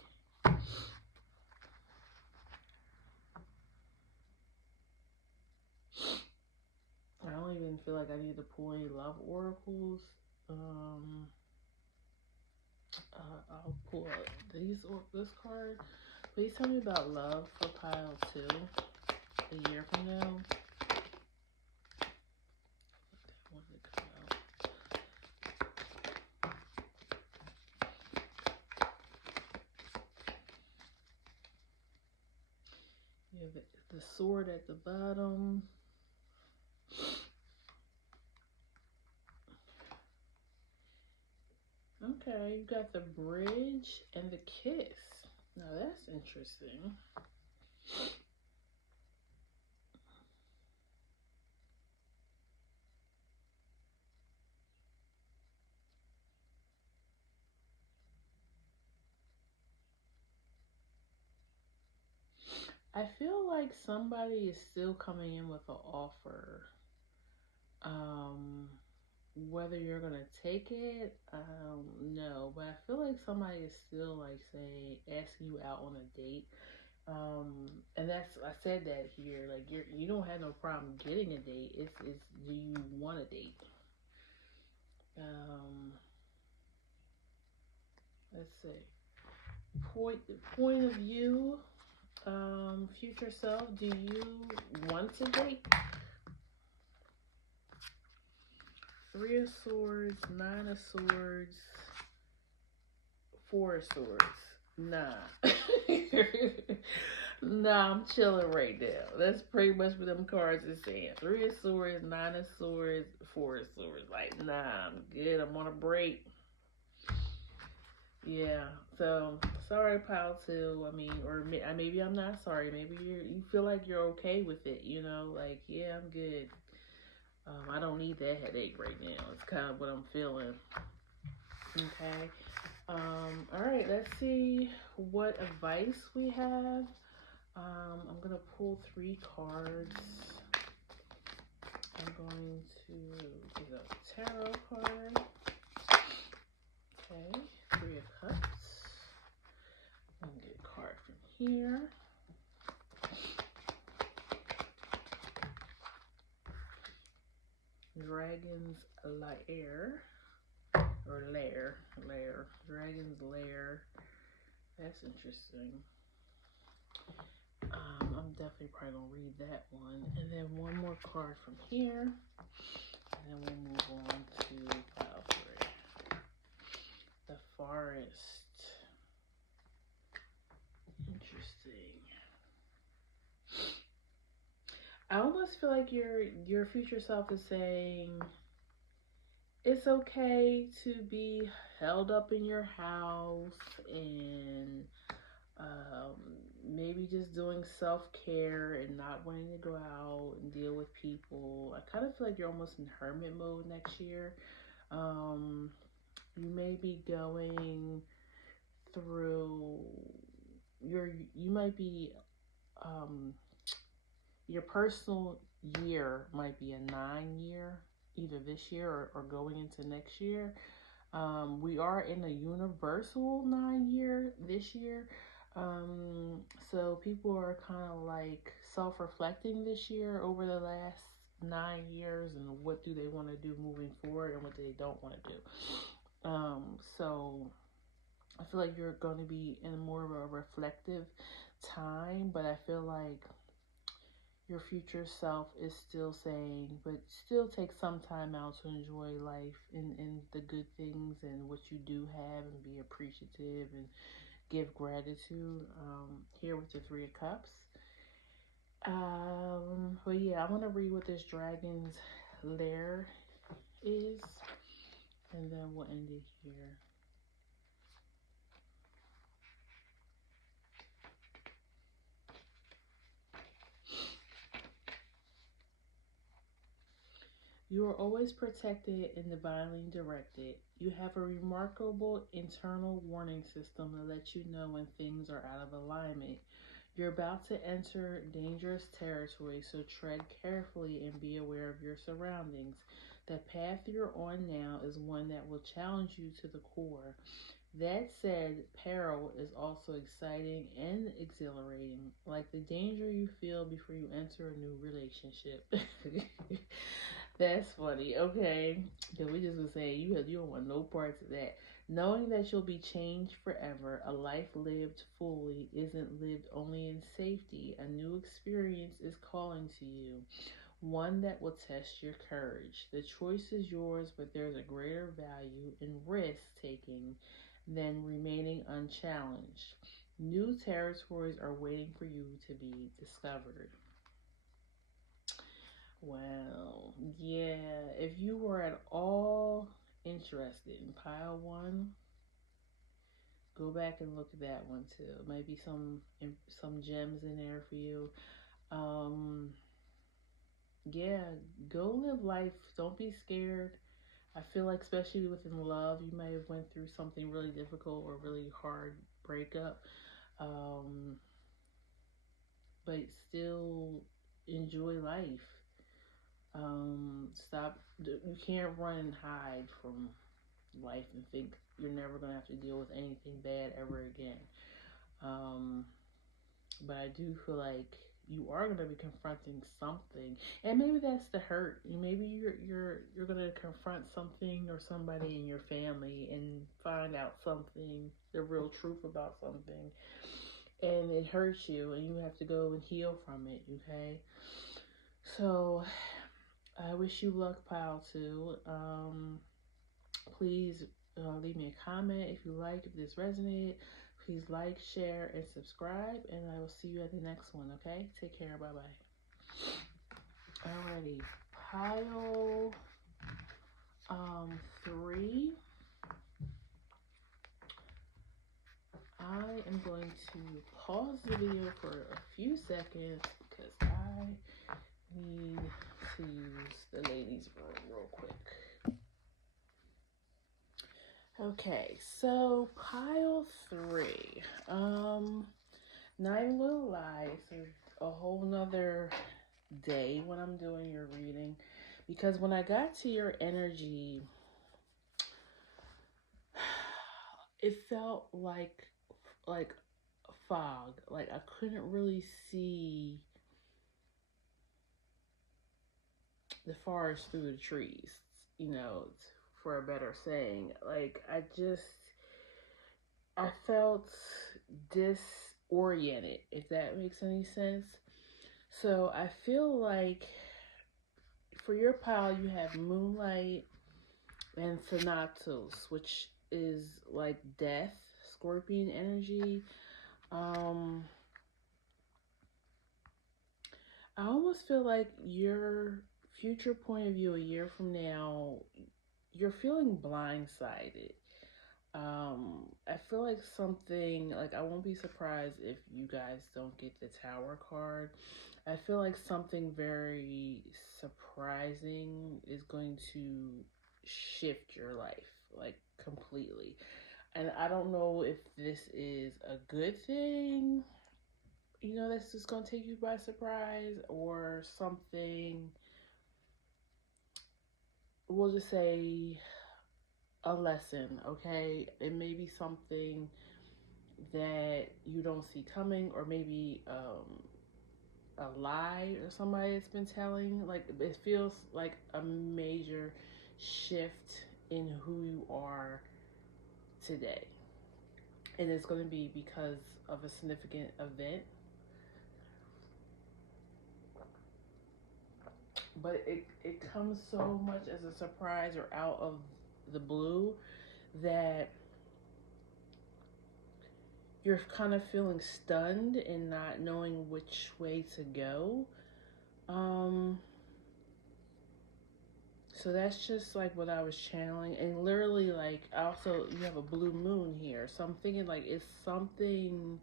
I don't even feel like I need to pull any love oracles. I'll pull out this card. Please tell me about love for pile 2 a year from now. You have the sword at the bottom. Okay, you got the bridge and the kiss. Now that's interesting. I feel like somebody is still coming in with an offer. Whether you're gonna take it, no. But I feel like somebody is still like say asking you out on a date. And I said that here. Like you don't have no problem getting a date. It's do you want a date? Let's see. point of view, future self, do you want to date? Three of Swords, Nine of Swords, Four of Swords. Nah. Nah, I'm chilling right now. That's pretty much what them cards is saying. Three of Swords, Nine of Swords, Four of Swords. Like, nah, I'm good. I'm on a break. Yeah. So, sorry, pile two. I mean, or maybe I'm not sorry. Maybe you feel like you're okay with it. You know, like, yeah, I'm good. I don't need that headache right now. It's kind of what I'm feeling. Okay. All right. Let's see what advice we have. I'm gonna pull three cards. I'm going to get a tarot card. Okay, Three of Cups. I'm gonna get a card from here. Dragon's Lair. Or Lair. Dragon's Lair. That's interesting. I'm definitely probably gonna read that one. And then one more card from here. And then we'll move on to pile three. The Forest. Interesting. I almost feel like your future self is saying it's okay to be held up in your house and maybe just doing self-care and not wanting to go out and deal with people. I kind of feel like you're almost in hermit mode next year. You may be going through you might be your personal year might be a 9 year, either this year or going into next year. We are in a universal 9 year this year. So people are kind of like self-reflecting this year over the last 9 years and what do they want to do moving forward and what they don't want to do. So I feel like you're going to be in more of a reflective time, but I feel like your future self is still saying, but still take some time out to enjoy life and the good things and what you do have and be appreciative and give gratitude. Here with the Three of Cups. But yeah, I want to read what this dragon's lair is, and then we'll end it here. You are always protected and divinely directed. You have a remarkable internal warning system to let you know when things are out of alignment. You're about to enter dangerous territory, so tread carefully and be aware of your surroundings. The path you're on now is one that will challenge you to the core. That said, peril is also exciting and exhilarating, like the danger you feel before you enter a new relationship. That's funny. Okay, because we just was saying you don't want no parts of that. Knowing that you'll be changed forever, a life lived fully isn't lived only in safety. A new experience is calling to you, one that will test your courage. The choice is yours, but there's a greater value in risk taking than remaining unchallenged. New territories are waiting for you to be discovered. Well, yeah, if you were at all interested in pile one, go back and look at that one too. Maybe some gems in there for you. Um, yeah, go live life. Don't be scared. I feel like, especially within love, you may have went through something really difficult or really hard breakup, um, but still enjoy life. Stop. You can't run and hide from life and think you're never gonna have to deal with anything bad ever again. Um, but I do feel like you are going to be confronting something, and maybe that's the hurt. Maybe you're going to confront something or somebody in your family and find out something, the real truth about something, and it hurts you, and you have to go and heal from it. Okay, so I wish you luck, pile two. Please leave me a comment if you like, if this resonated. Please like, share, and subscribe, and I will see you at the next one, okay? Take care. Bye-bye. Alrighty. Pile 3. I am going to pause the video for a few seconds because I need to use the ladies' room real quick. Okay, so pile 3. Not even gonna lie, it's a whole nother day when I'm doing your reading, because when I got to your energy, it felt like fog. Like I couldn't really see the forest through the trees, for a better saying. Like I felt disoriented, if that makes any sense. So I feel like for your pile, you have Moonlight and Thanatos, which is like death, Scorpion energy. I almost feel like your future point of view a year from now, you're feeling blindsided. I feel like something, like I won't be surprised if you guys don't get the Tower card. I feel like something very surprising is going to shift your life, like completely. And I don't know if this is a good thing, that's just going to take you by surprise, or something, we'll just say a lesson, okay? It may be something that you don't see coming, or maybe a lie or somebody that's been telling. Like it feels like a major shift in who you are today, and it's going to be because of a significant event. But it comes so much as a surprise or out of the blue that you're kind of feeling stunned and not knowing which way to go. So that's just like what I was channeling. And literally, like, also you have a blue moon here, so I'm thinking like it's something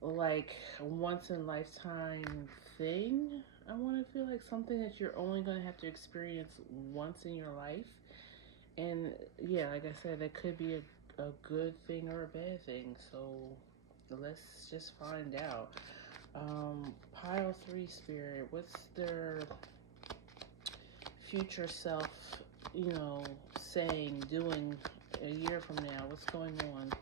like a once in a lifetime thing. I want to feel like something that you're only going to have to experience once in your life. And yeah, like I said, that could be a good thing or a bad thing. So let's just find out. Pile 3 spirit, what's their future self, saying, doing a year from now? What's going on?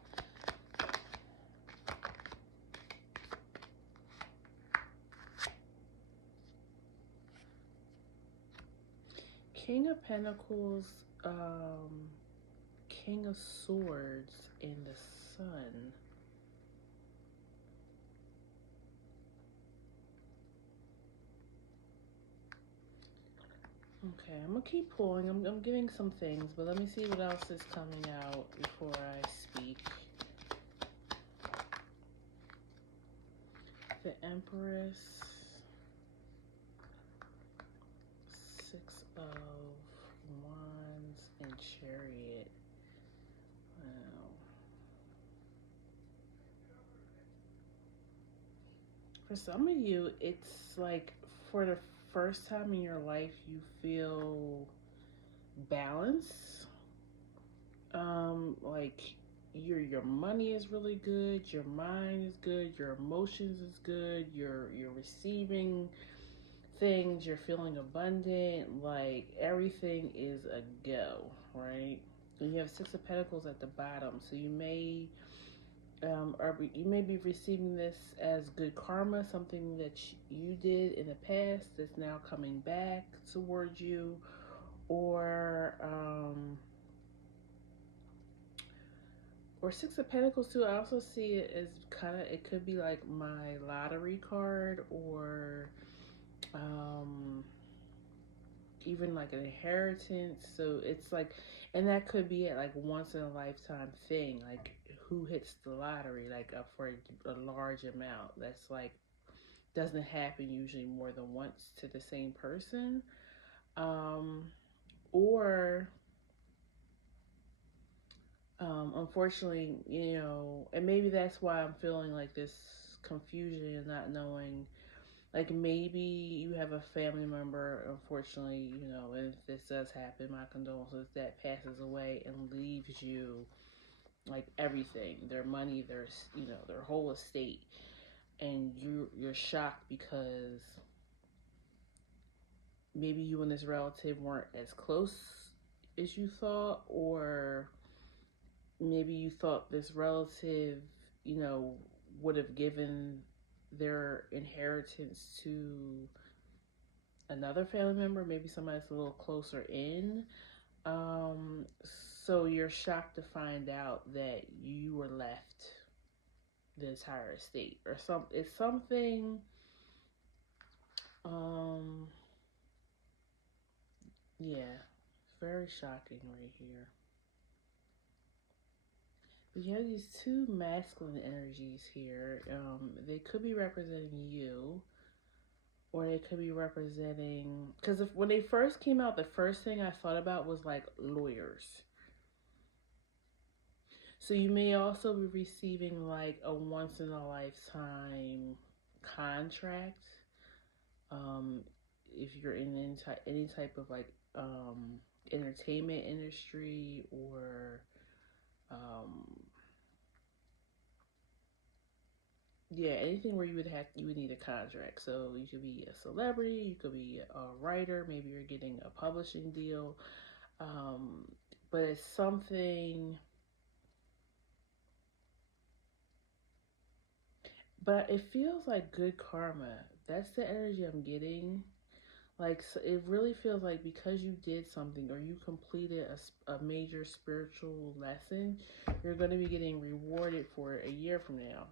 King of Pentacles, King of Swords, and the Sun. Okay, I'm gonna keep pulling. I'm getting some things, but let me see what else is coming out before I speak. The Empress, 6 of Wands, and Chariot. Wow. For some of you, it's like for the first time in your life, you feel balance. Like your money is really good, your mind is good, your emotions is good, you're receiving things, you're feeling abundant, like everything is a go, right? And you have 6 of Pentacles at the bottom, so you may Or you may be receiving this as good karma, something that you did in the past that's now coming back towards you, or or Six of Pentacles too. I also see it as kind of, it could be like my lottery card, or um, even like an inheritance. So it's like, and that could be it, like once in a lifetime thing. Like who hits the lottery, like for a large amount. That's like doesn't happen usually more than once to the same person. Um, or unfortunately, and maybe that's why I'm feeling like this confusion and not knowing. Like maybe you have a family member, unfortunately, and if this does happen, my condolences, that passes away and leaves you like everything, their money, their whole estate, and you're shocked because maybe you and this relative weren't as close as you thought, or maybe you thought this relative, you know, would have given their inheritance to another family member, maybe somebody that's a little closer in. Um, so you're shocked to find out that you were left the entire estate, or it's something. Um, yeah, very shocking right here. But you have these two masculine energies here. They could be representing you, or they could be representing, because if when they first came out, the first thing I thought about was like lawyers. So you may also be receiving like a once in a lifetime contract. Um, if you're in any type of like entertainment industry, or um, yeah, anything where you would need a contract. So you could be a celebrity, you could be a writer, maybe you're getting a publishing deal. Um, but it's something, but it feels like good karma. That's the energy I'm getting. Like, so it really feels like because you did something, or you completed a major spiritual lesson, you're going to be getting rewarded for it a year from now.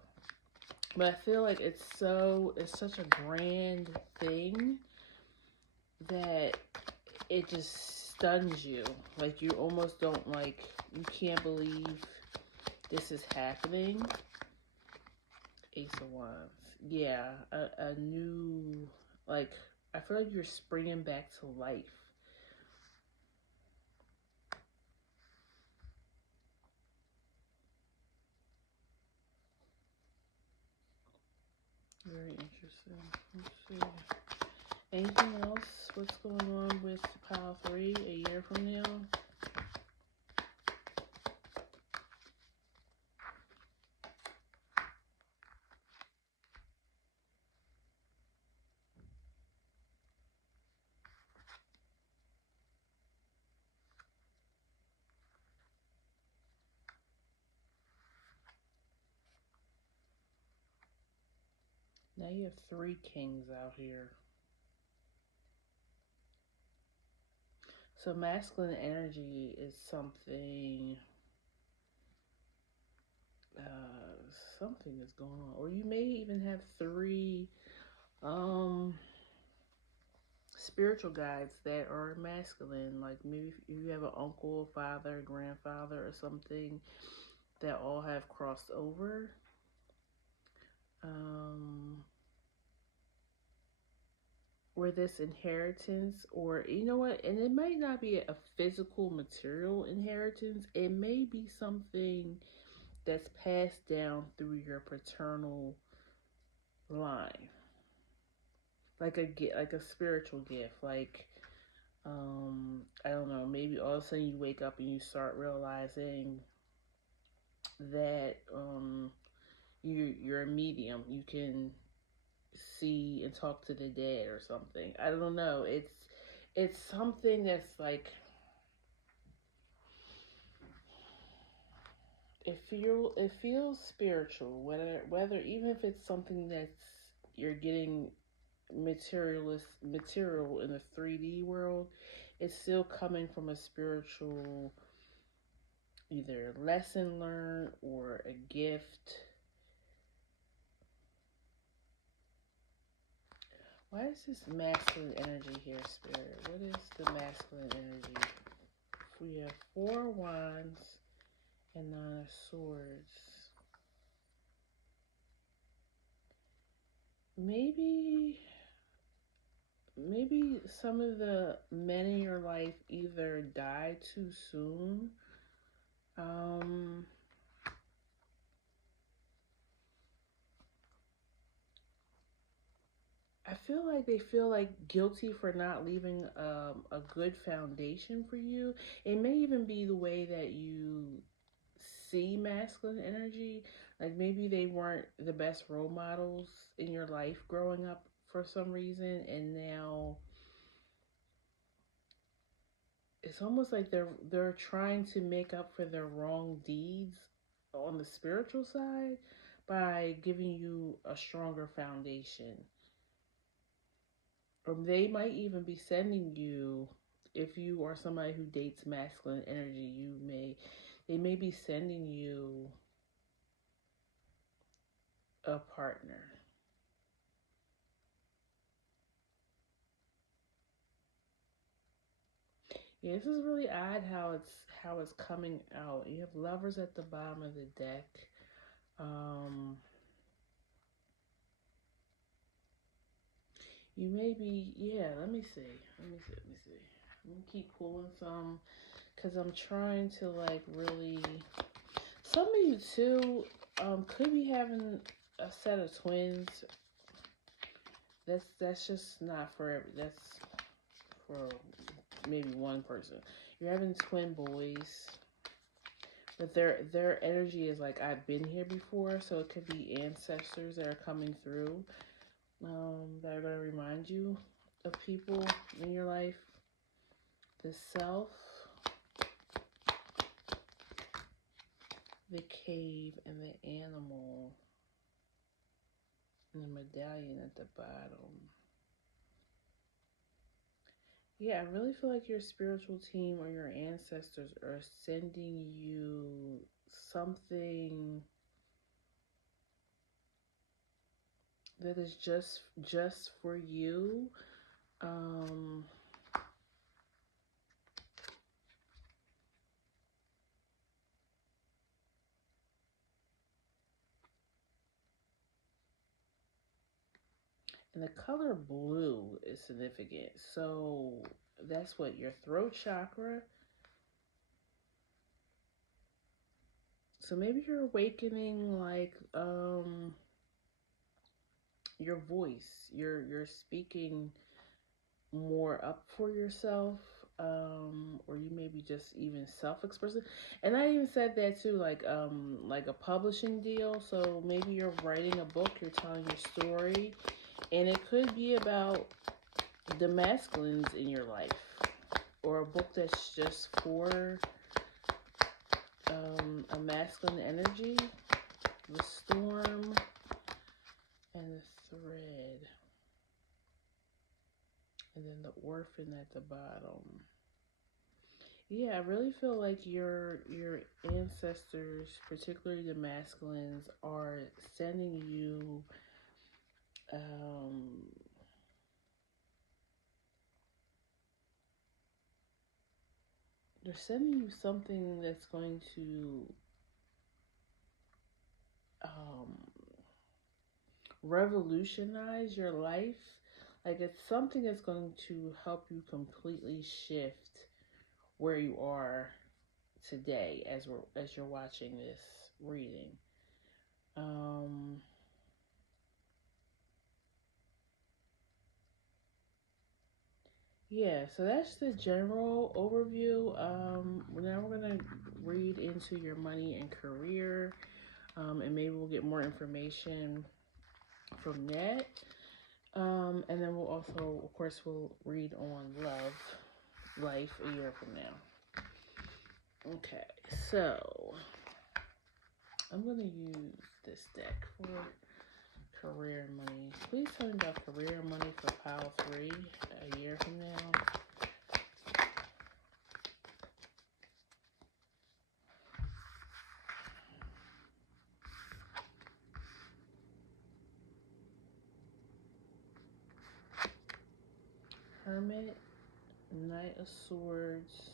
But I feel like it's such a grand thing that it just stuns you. Like you almost don't, like, you can't believe this is happening. Ace of Wands. Yeah, a new, like, I feel like you're springing back to life. Very interesting. Let's see. Anything else? What's going on with pile 3 a year from now? Now you have 3 kings out here. So masculine energy is something, something is going on. Or you may even have 3 um, spiritual guides that are masculine. Like maybe you have an uncle, father, grandfather, or something that all have crossed over. Um, or this inheritance, or you know what, and it might not be a physical material inheritance, it may be something that's passed down through your paternal line, like like a spiritual gift, like I don't know, maybe all of a sudden you wake up and you start realizing that you're a medium, you can see and talk to the dead or something. I don't know. It's something that's like, it feels spiritual, whether even if it's something that's you're getting material in the 3D world, it's still coming from a spiritual either lesson learned or a gift. Why is this masculine energy here, Spirit? What is the masculine energy? We have 4 wands and 9 of swords. Maybe some of the men in your life either died too soon. I feel like they feel like guilty for not leaving a good foundation for you. It may even be the way that you see masculine energy. Like maybe they weren't the best role models in your life growing up for some reason, and now it's almost like they're trying to make up for their wrong deeds on the spiritual side by giving you a stronger foundation. Or they might even be sending you, if you are somebody who dates masculine energy, they may be sending you a partner. Yeah, this is really odd how it's coming out. You have lovers at the bottom of the deck. You may be, yeah, let me see. Let me keep pulling some, because I'm trying to like really, some of you too could be having a set of twins. That's just not for, that's for maybe one person. You're having twin boys, but their energy is like, I've been here before, so it could be ancestors that are coming through, that are going to remind you of people in your life. The self, the cave, and the animal, and the medallion at the bottom. Yeah, I really feel like your spiritual team or your ancestors are sending you something that is just for you. And the color blue is significant. So that's what, your throat chakra. So maybe you're awakening like your voice. You're speaking more up for yourself, or you may be just even self-expressive. And I even said that too, like a publishing deal. So maybe you're writing a book, you're telling your story, and it could be about the masculines in your life, or a book that's just for a masculine energy. The storm and the thread, and then the orphan at the bottom. Yeah, I really feel like your ancestors, particularly the masculines, are sending you they're sending you something that's going to revolutionize your life. Like it's something that's going to help you completely shift where you are today as you're watching this reading. Yeah, so that's the general overview. Now we're gonna read into your money and career, and maybe we'll get more information from that. And then we'll also, of course, we'll read on love life a year from now. Okay, so I'm going to use this deck for career money. Please tell me about career money for pile 3 a year from now. Hermit, Knight of Swords,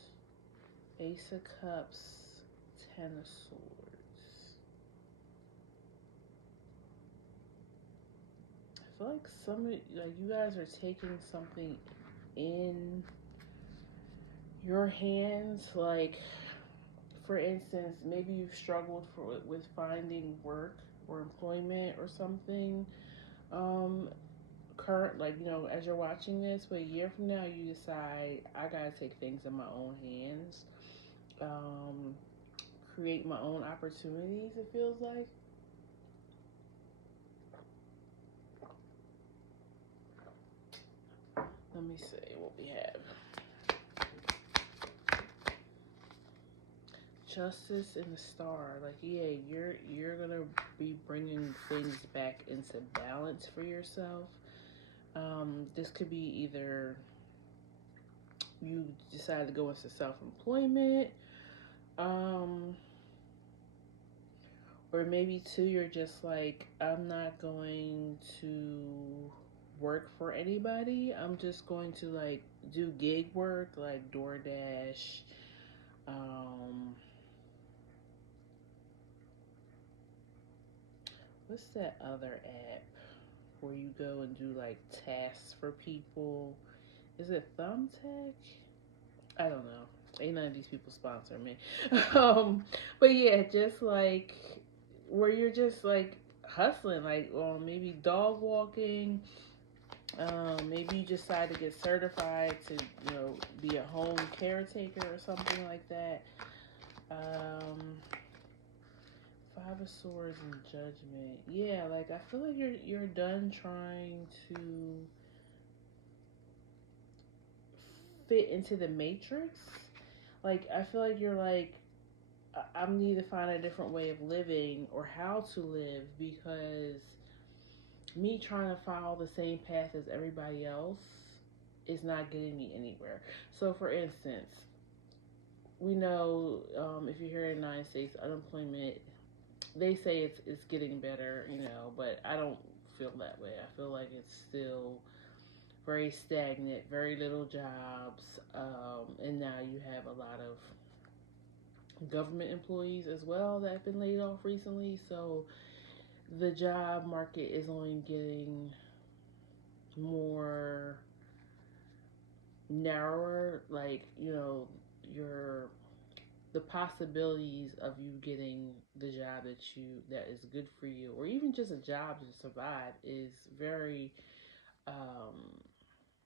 Ace of Cups, 10 of Swords. I feel like you guys are taking something in your hands. Like, for instance, maybe you've struggled with finding work or employment or something. As you're watching this, but a year from now, you decide, I gotta take things in my own hands, create my own opportunities, it feels like. Let me see what we have. Justice and the Star. Like, yeah, you're gonna be bringing things back into balance for yourself. This could be either you decide to go into self-employment, or maybe too, you're just like, I'm not going to work for anybody. I'm just going to like do gig work like DoorDash. What's that other app where you go and do like tasks for people? Is it Thumbtack? I don't know. Ain't none of these people sponsor me. But yeah, just like where you're just like hustling, like maybe dog walking. Maybe you decide to get certified to, be a home caretaker or something like that. Five of Swords and Judgment. Yeah, like I feel like you're done trying to fit into the matrix. Like I feel like you're like, I need to find a different way of living or how to live, because me trying to follow the same path as everybody else is not getting me anywhere. So, for instance, we know, if you're here in the United States, unemployment, they say it's getting better, but I don't feel that way. I feel like it's still very stagnant, very little jobs, and now you have a lot of government employees as well that have been laid off recently. So the job market is only getting more narrower. Like, the possibilities of you getting the job that is good for you, or even just a job to survive, is very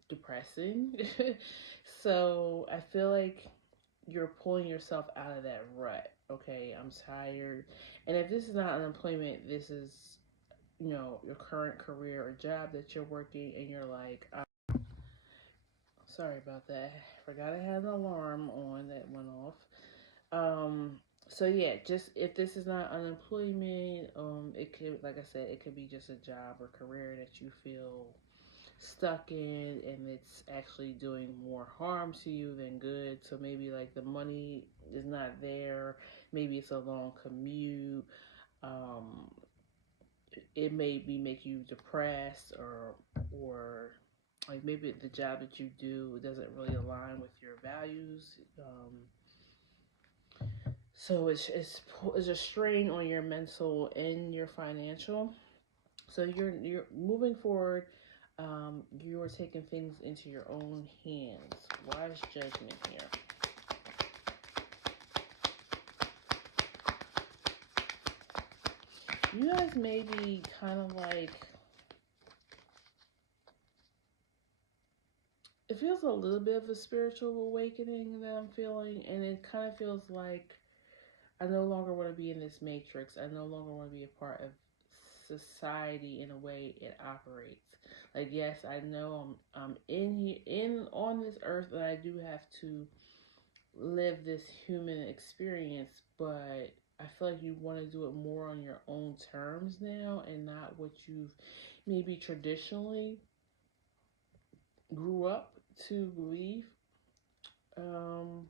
depressing. So I feel like you're pulling yourself out of that rut. Okay, I'm tired. And if this is not unemployment, this is, your current career or job that you're working, and you're like, sorry about that. Forgot I had an alarm on that went off. So yeah, just if this is not unemployment, it could, like I said, it could be just a job or career that you feel stuck in, and it's actually doing more harm to you than good. So maybe like the money is not there. Maybe it's a long commute. It may be make you depressed, or like maybe the job that you do doesn't really align with your values. So it's a strain on your mental and your financial. So you're moving forward. You're taking things into your own hands. Wise judgment here. You guys may be kind of like, it feels a little bit of a spiritual awakening that I'm feeling, and it kind of feels like I no longer want to be in this matrix. I no longer want to be a part of society in a way it operates. Like, yes, I know I'm in on this earth, and I do have to live this human experience, but I feel like you want to do it more on your own terms now and not what you've maybe traditionally grew up to believe. Um,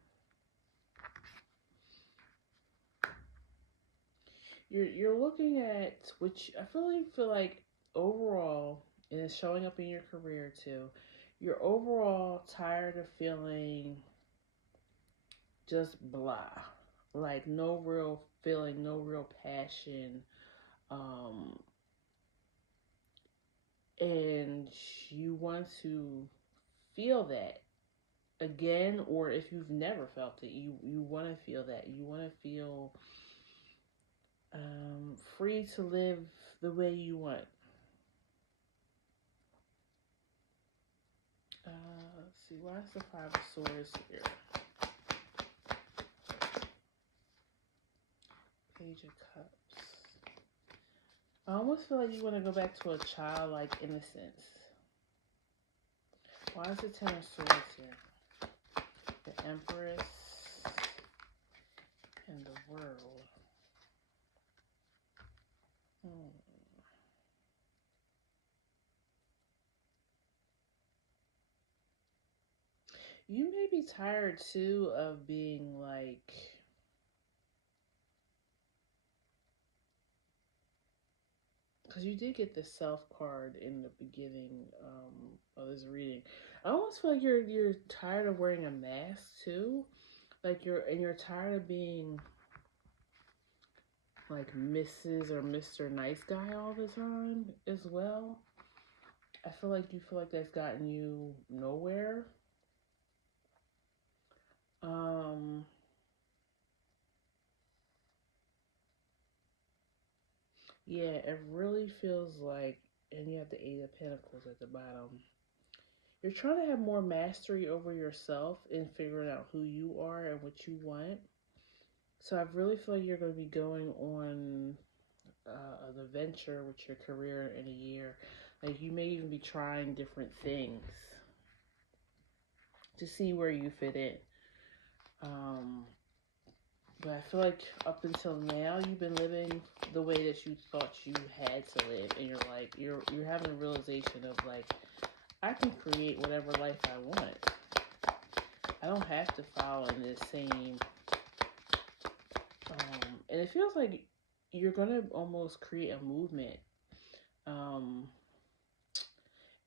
you're looking at which I feel like overall, and it's showing up in your career too. You're overall tired of feeling just blah, like no real feeling, no real passion, um, and you want to feel that again, or if you've never felt it, you want to feel that. You want to feel free to live the way you want. Let's see, why is the Five of Swords here? Page of Cups. I almost feel like you want to go back to a childlike innocence. Why is the Ten of Swords here? The Empress and the World. You may be tired too of being like, because you did get the Self card in the beginning of this reading. I almost feel like you're tired of wearing a mask too, like you're tired of being like Mrs. or Mr. Nice Guy all the time as well. I feel like you feel like that's gotten you nowhere. Yeah, it really feels like, and you have the Eight of Pentacles at the bottom. You're trying to have more mastery over yourself and figuring out who you are and what you want. So I really feel like you're going to be going on an adventure with your career in a year. Like you may even be trying different things to see where you fit in. But I feel like up until now you've been living the way that you thought you had to live, and you're having a realization of like, I can create whatever life I want. I don't have to follow in this same and it feels like you're gonna almost create a movement. Um,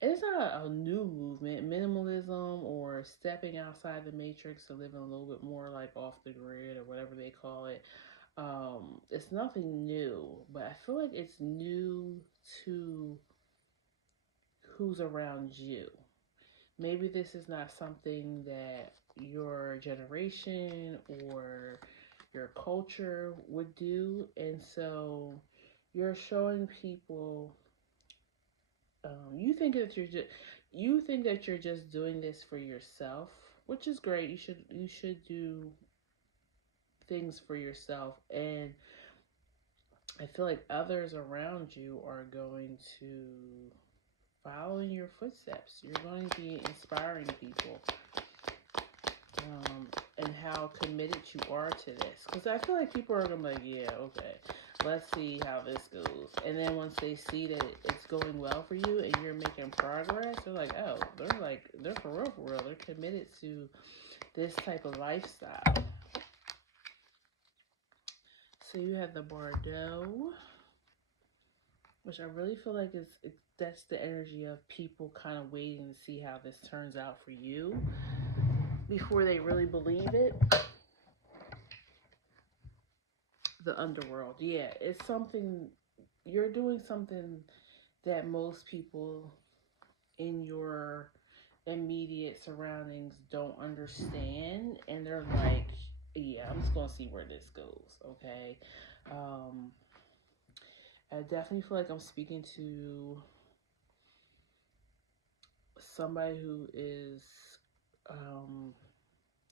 it's not a new movement, minimalism or stepping outside the matrix to living a little bit more like off the grid or whatever they call it. It's nothing new, but I feel like it's new to who's around you. Maybe this is not something that your generation or your culture would do, and so you're showing people you think that you're just doing this for yourself, which is great. You should do things for yourself, and I feel like others around you are going to follow in your footsteps. You're going to be inspiring people, and how committed you are to this. Because I feel like people are going to be like, yeah, okay, let's see how this goes. And then once they see that it's going well for you and you're making progress, they're like, oh, they're for real, for real. They're committed to this type of lifestyle. So you have the Bordeaux, which I really feel like that's the energy of people kind of waiting to see how this turns out for you before they really believe it. The underworld, yeah, it's something, you're doing something that most people in your immediate surroundings don't understand, and they're like, yeah, I'm just gonna see where this goes. Okay. I definitely feel like I'm speaking to somebody who is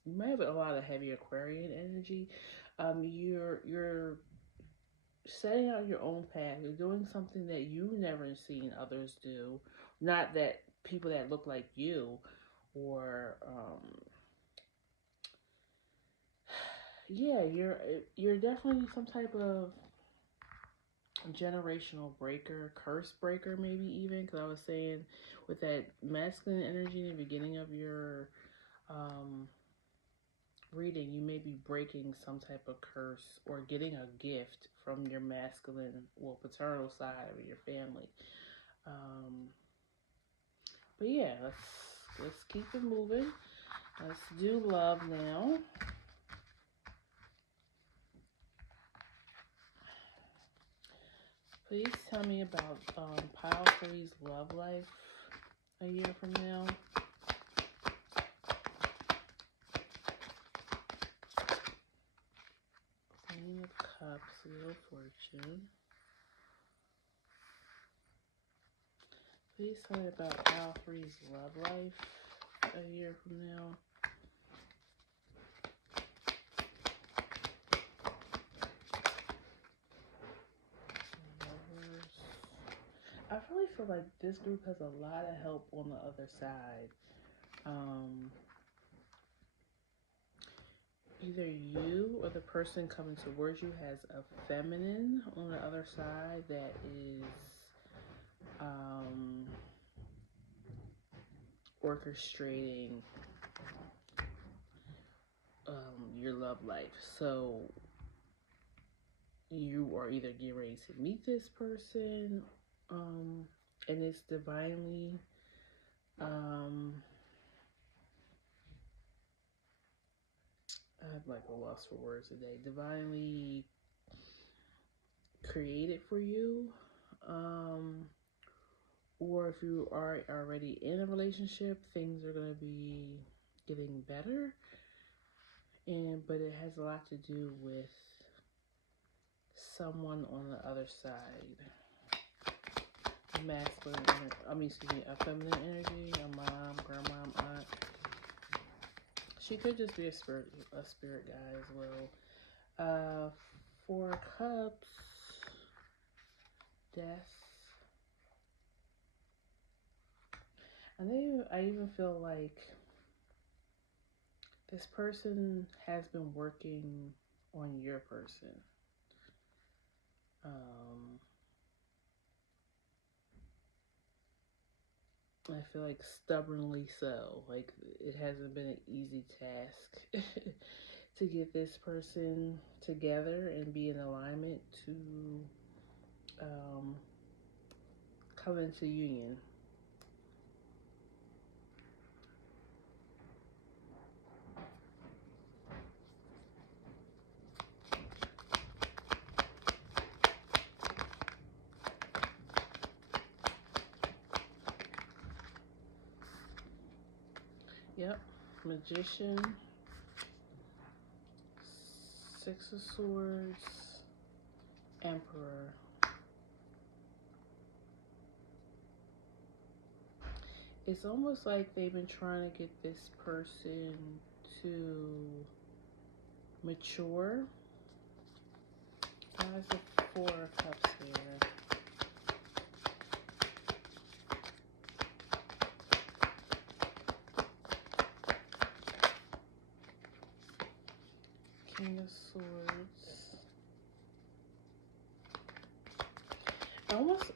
you might have a lot of heavy Aquarian energy. You're setting out your own path. You're doing something that you've never seen others do. Not that people that look like you, or yeah, you're definitely some type of generational breaker, curse breaker, maybe even. Because I was saying with that masculine energy in the beginning of your um, reading, you may be breaking some type of curse or getting a gift from your masculine, well, paternal side of your family. Um, but yeah, let's keep it moving. Let's do love now. Please tell me about Pile 3's love life a year from now. Queen of Cups, Wheel of Fortune. Please tell me about Pile 3's love life a year from now. Lovers. I really feel like this group has a lot of help on the other side. Either you or the person coming towards you has a feminine on the other side that is orchestrating your love life. So you are either getting ready to meet this person, and it's divinely I have like a loss for words today. Divinely created for you. Or if you are already in a relationship, things are going to be getting better. But it has a lot to do with someone on the other side. Masculine, a feminine energy, a mom, grandmom, aunt. She could just be a spirit guy as well. 4 Cups, Death. I even feel like this person has been working on your person. I feel like stubbornly so. Like it hasn't been an easy task to get this person together and be in alignment to come into union. Yep. Magician. 6 of Swords. Emperor. It's almost like they've been trying to get this person to mature. Why is the 4 of Cups here? King of Swords.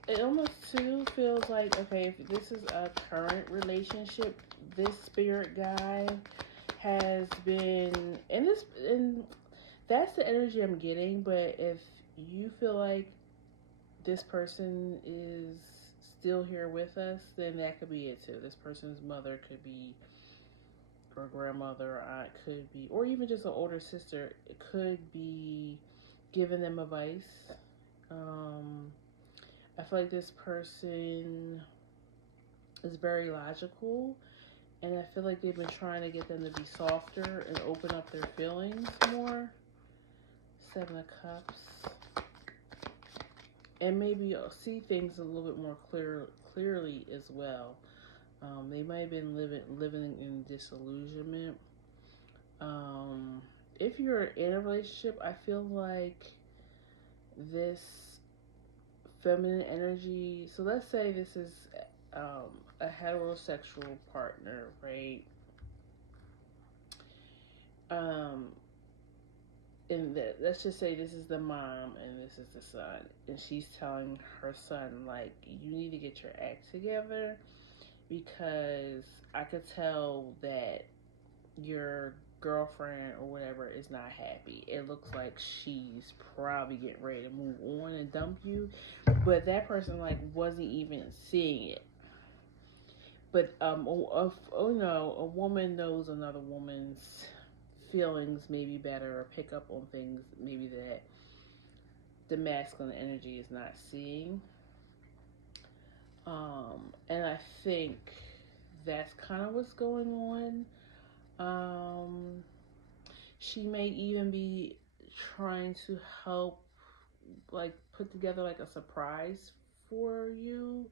It almost too feels like, okay, if this is a current relationship, this spirit guy has been, and that's the energy I'm getting. But if you feel like this person is still here with us, then that could be it too. This person's mother could be, or grandmother, or aunt could be, or even just an older sister. It could be giving them advice. I feel like this person is very logical, and I feel like they've been trying to get them to be softer and open up their feelings more. 7 of Cups. And maybe see things a little bit more clearly as well. They might have been living in disillusionment. If you're in a relationship, I feel like this feminine energy. So let's say this is a heterosexual partner, right? and let's just say this is the mom and this is the son, and she's telling her son, like, you need to get your act together, because I could tell that your girlfriend or whatever is not happy. It looks like she's probably getting ready to move on and dump you, but that person like wasn't even seeing it. But oh no, a woman knows another woman's feelings maybe better, or pick up on things maybe that the masculine energy is not seeing. And I think that's kind of what's going on. Um, she may even be trying to help, like, put together like a surprise for you,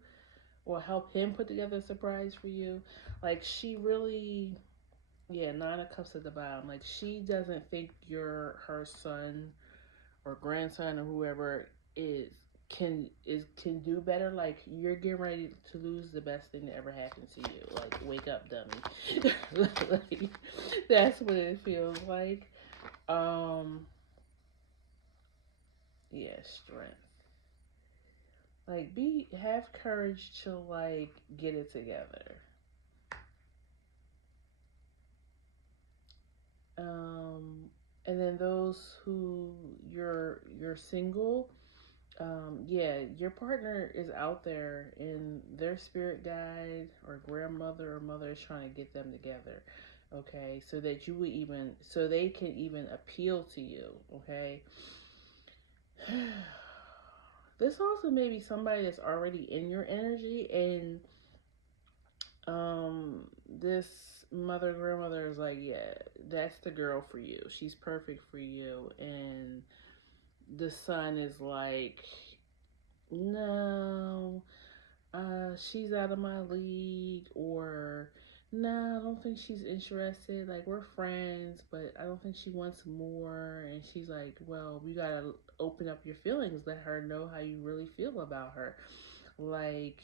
or help him put together a surprise for you. Like, she really, yeah, Nine of Cups at the bottom. Like, she doesn't think you're her son or grandson or whoever can do better. Like, you're getting ready to lose the best thing that ever happened to you. Like, wake up, dummy. Like, that's what it feels like. Um, yeah, strength. Like, have courage to like get it together. Um, and then those who you're single, yeah, your partner is out there and their spirit guide or grandmother or mother is trying to get them together. Okay, so that you would even, so they can even appeal to you. Okay. This also may be somebody that's already in your energy, and this mother grandmother is like, yeah, that's the girl for you. She's perfect for you. And the son is like, no, she's out of my league, or no, I don't think she's interested. Like, we're friends, but I don't think she wants more. And she's like, well, you gotta open up your feelings, let her know how you really feel about her. Like,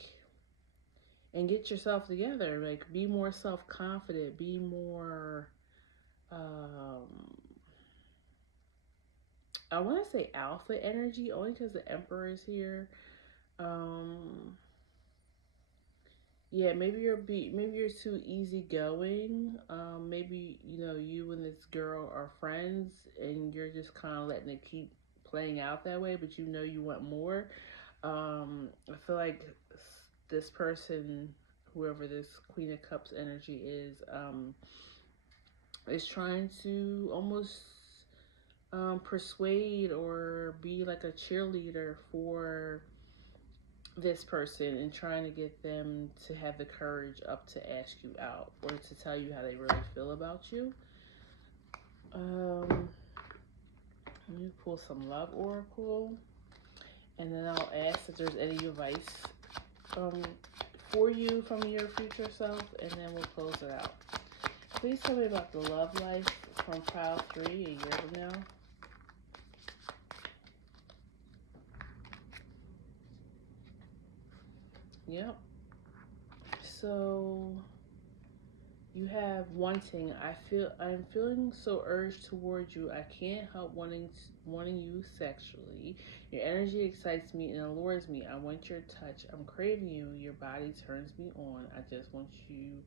and get yourself together. Like, be more self confident, be more, um, I want to say alpha energy, only because the Emperor is here. Um, yeah, maybe you're too easygoing. Maybe you and this girl are friends, and you're just kind of letting it keep playing out that way. But you want more. I feel like this person, whoever this Queen of Cups energy is trying to almost persuade or be like a cheerleader for this person, and trying to get them to have the courage up to ask you out or to tell you how they really feel about you. Let me pull some love oracle, and then I'll ask if there's any advice um, for you from your future self, and then we'll close it out. Please tell me about the love life from pile 3 a year from now. Yep. So you have wanting. I'm feeling so urged towards you. I can't help wanting you sexually. Your energy excites me and allures me. I want your touch. I'm craving you. Your body turns me on. I just want you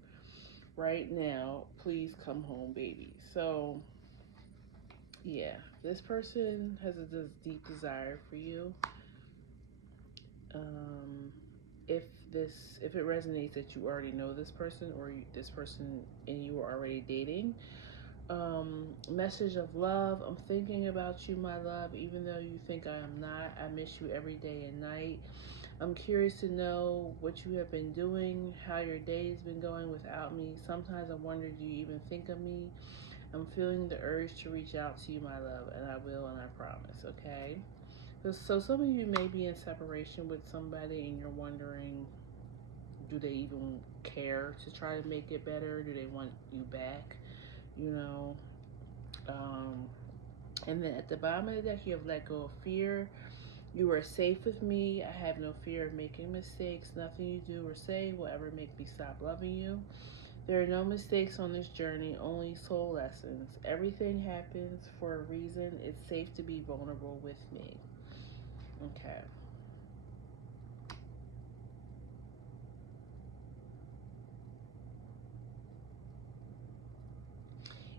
right now. Please come home, baby. So yeah, this person has a deep desire for you. Um, if it resonates that you already know this person, or this person and you are already dating, message of love. I'm thinking about you, my love, even though you think I am not. I miss you every day and night. I'm curious to know what you have been doing, how your day's been going without me. Sometimes I wonder, do you even think of me? I'm feeling the urge to reach out to you, my love, and I will, and I promise. Okay. So some of you may be in separation with somebody, and you're wondering, do they even care to try to make it better? Do they want you back? You know. Um, and then at the bottom of the deck, you have let go of fear. You are safe with me. I have no fear of making mistakes. Nothing you do or say will ever make me stop loving you. There are no mistakes on this journey, only soul lessons. Everything happens for a reason. It's safe to be vulnerable with me. Okay.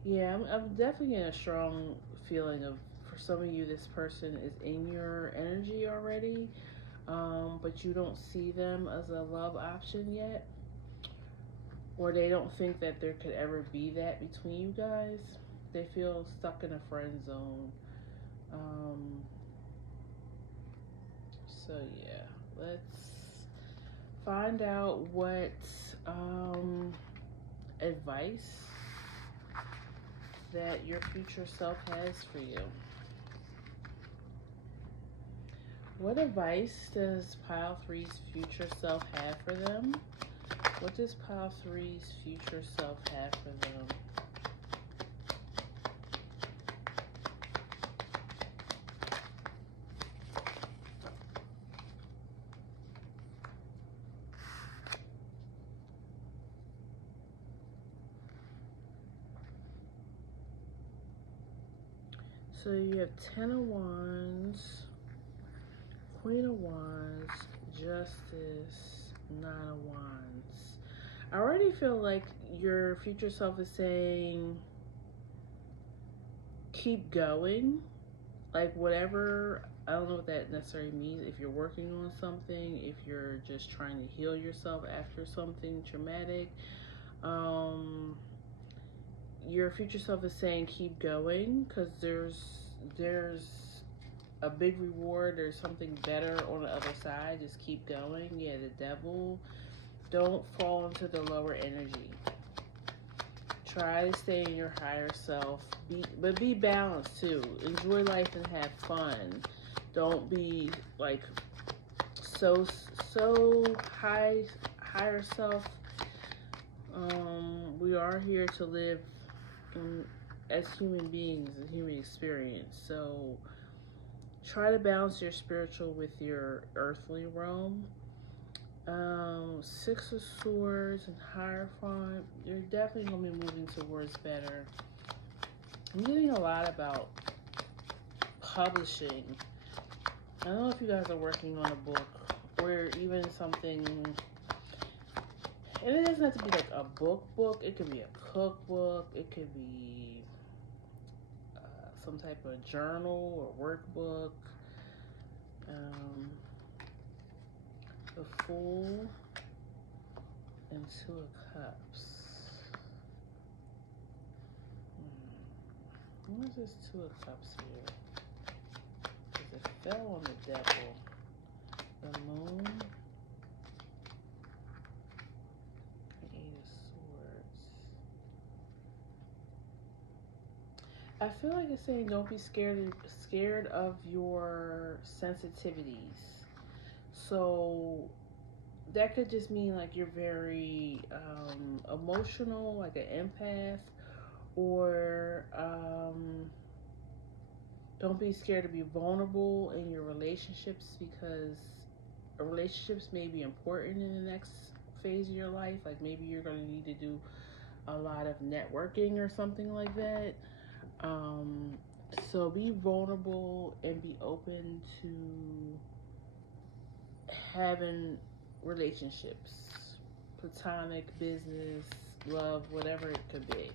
Yeah, I'm definitely getting a strong feeling of, for some of you, this person is in your energy already, but you don't see them as a love option yet, or they don't think that there could ever be that between you guys. They feel stuck in a friend zone. Um, so yeah, let's find out what advice that your future self has for you. What advice does pile three's future self have for them? What does pile three's future self have for them? So you have 10 of Wands, Queen of Wands, Justice, 9 of Wands. I already feel like your future self is saying, keep going. Like, whatever, I don't know what that necessarily means. If you're working on something, if you're just trying to heal yourself after something traumatic, your future self is saying keep going, because there's a big reward. There's something better on the other side. Just keep going. Yeah, the Devil. Don't fall into the lower energy. Try to stay in your higher self, but be balanced too. Enjoy life and have fun. Don't be like so higher self. We are here to live as human beings, a human experience. So try to balance your spiritual with your earthly realm. Six of Swords and Hierophant. You're definitely going to be moving towards better. I'm getting a lot about publishing. I don't know if you guys are working on a book or even something. And it doesn't have to be like a book. It could be a cookbook. It could be some type of journal or workbook. The Fool and Two of Cups. What is this Two of Cups here? Because it fell on the Devil. The Moon. And Eight of Swords. I feel like it's saying don't be scared of your sensitivities. So that could just mean like you're very emotional, like an empath, or don't be scared to be vulnerable in your relationships, because relationships may be important in the next phase of your life. Like maybe you're going to need to do a lot of networking or something like that. So be vulnerable and be open to having relationships, platonic, business, love, whatever it could be.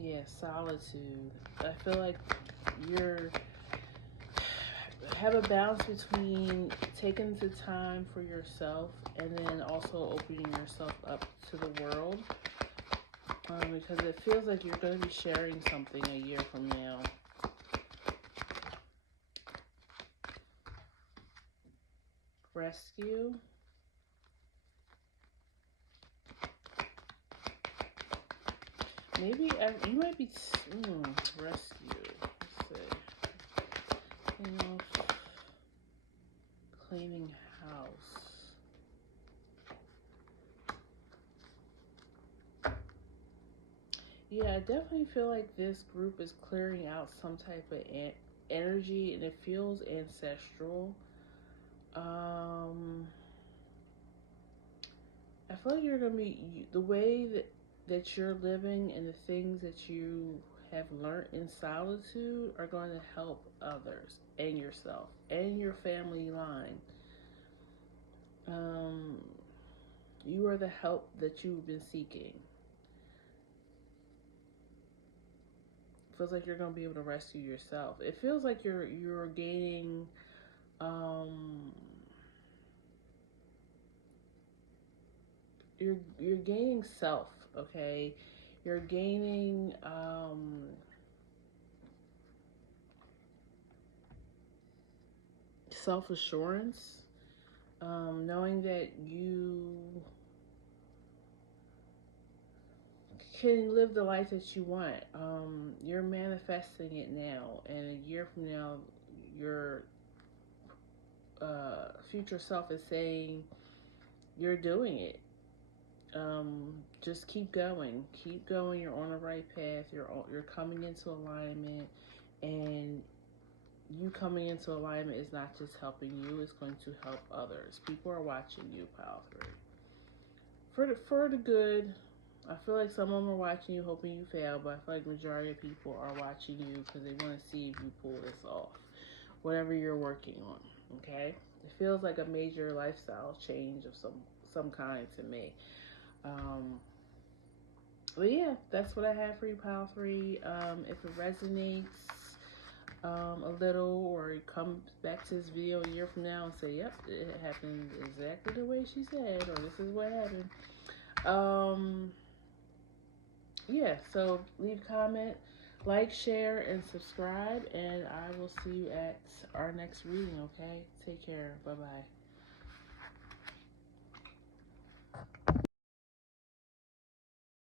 Yeah, solitude. I feel like you're have a balance between taking the time for yourself and then also opening yourself up to the world, because it feels like you're going to be sharing something a year from now. Rescue. Maybe you might be rescue. Let's see. You know, cleaning house. Yeah, I definitely feel like this group is clearing out some type of energy and it feels ancestral. I feel like you're going to be, the way that you're living and the things that you have learned in solitude are going to help others and yourself and your family line. You are the help that you've been seeking. Feels like you're going to be able to rescue yourself. It feels like you're gaining you're gaining self, okay? You're gaining self-assurance, knowing that you can live the life that you want. You're manifesting it now, and a year from now, your future self is saying you're doing it. Just keep going. Keep going. You're on the right path. You're coming into alignment, and you coming into alignment is not just helping you; it's going to help others. People are watching you, Pile 3. For the good. I feel like some of them are watching you, hoping you fail, but I feel like the majority of people are watching you because they want to see if you pull this off, whatever you're working on. Okay, it feels like a major lifestyle change of some kind to me. But yeah, that's what I have for you, Pile 3. If it resonates a little, or you come back to this video a year from now and say, yep, it happened exactly the way she said, or this is what happened. Yeah, so leave a comment, like, share, and subscribe, and I will see you at our next reading, okay? Take care. Bye-bye.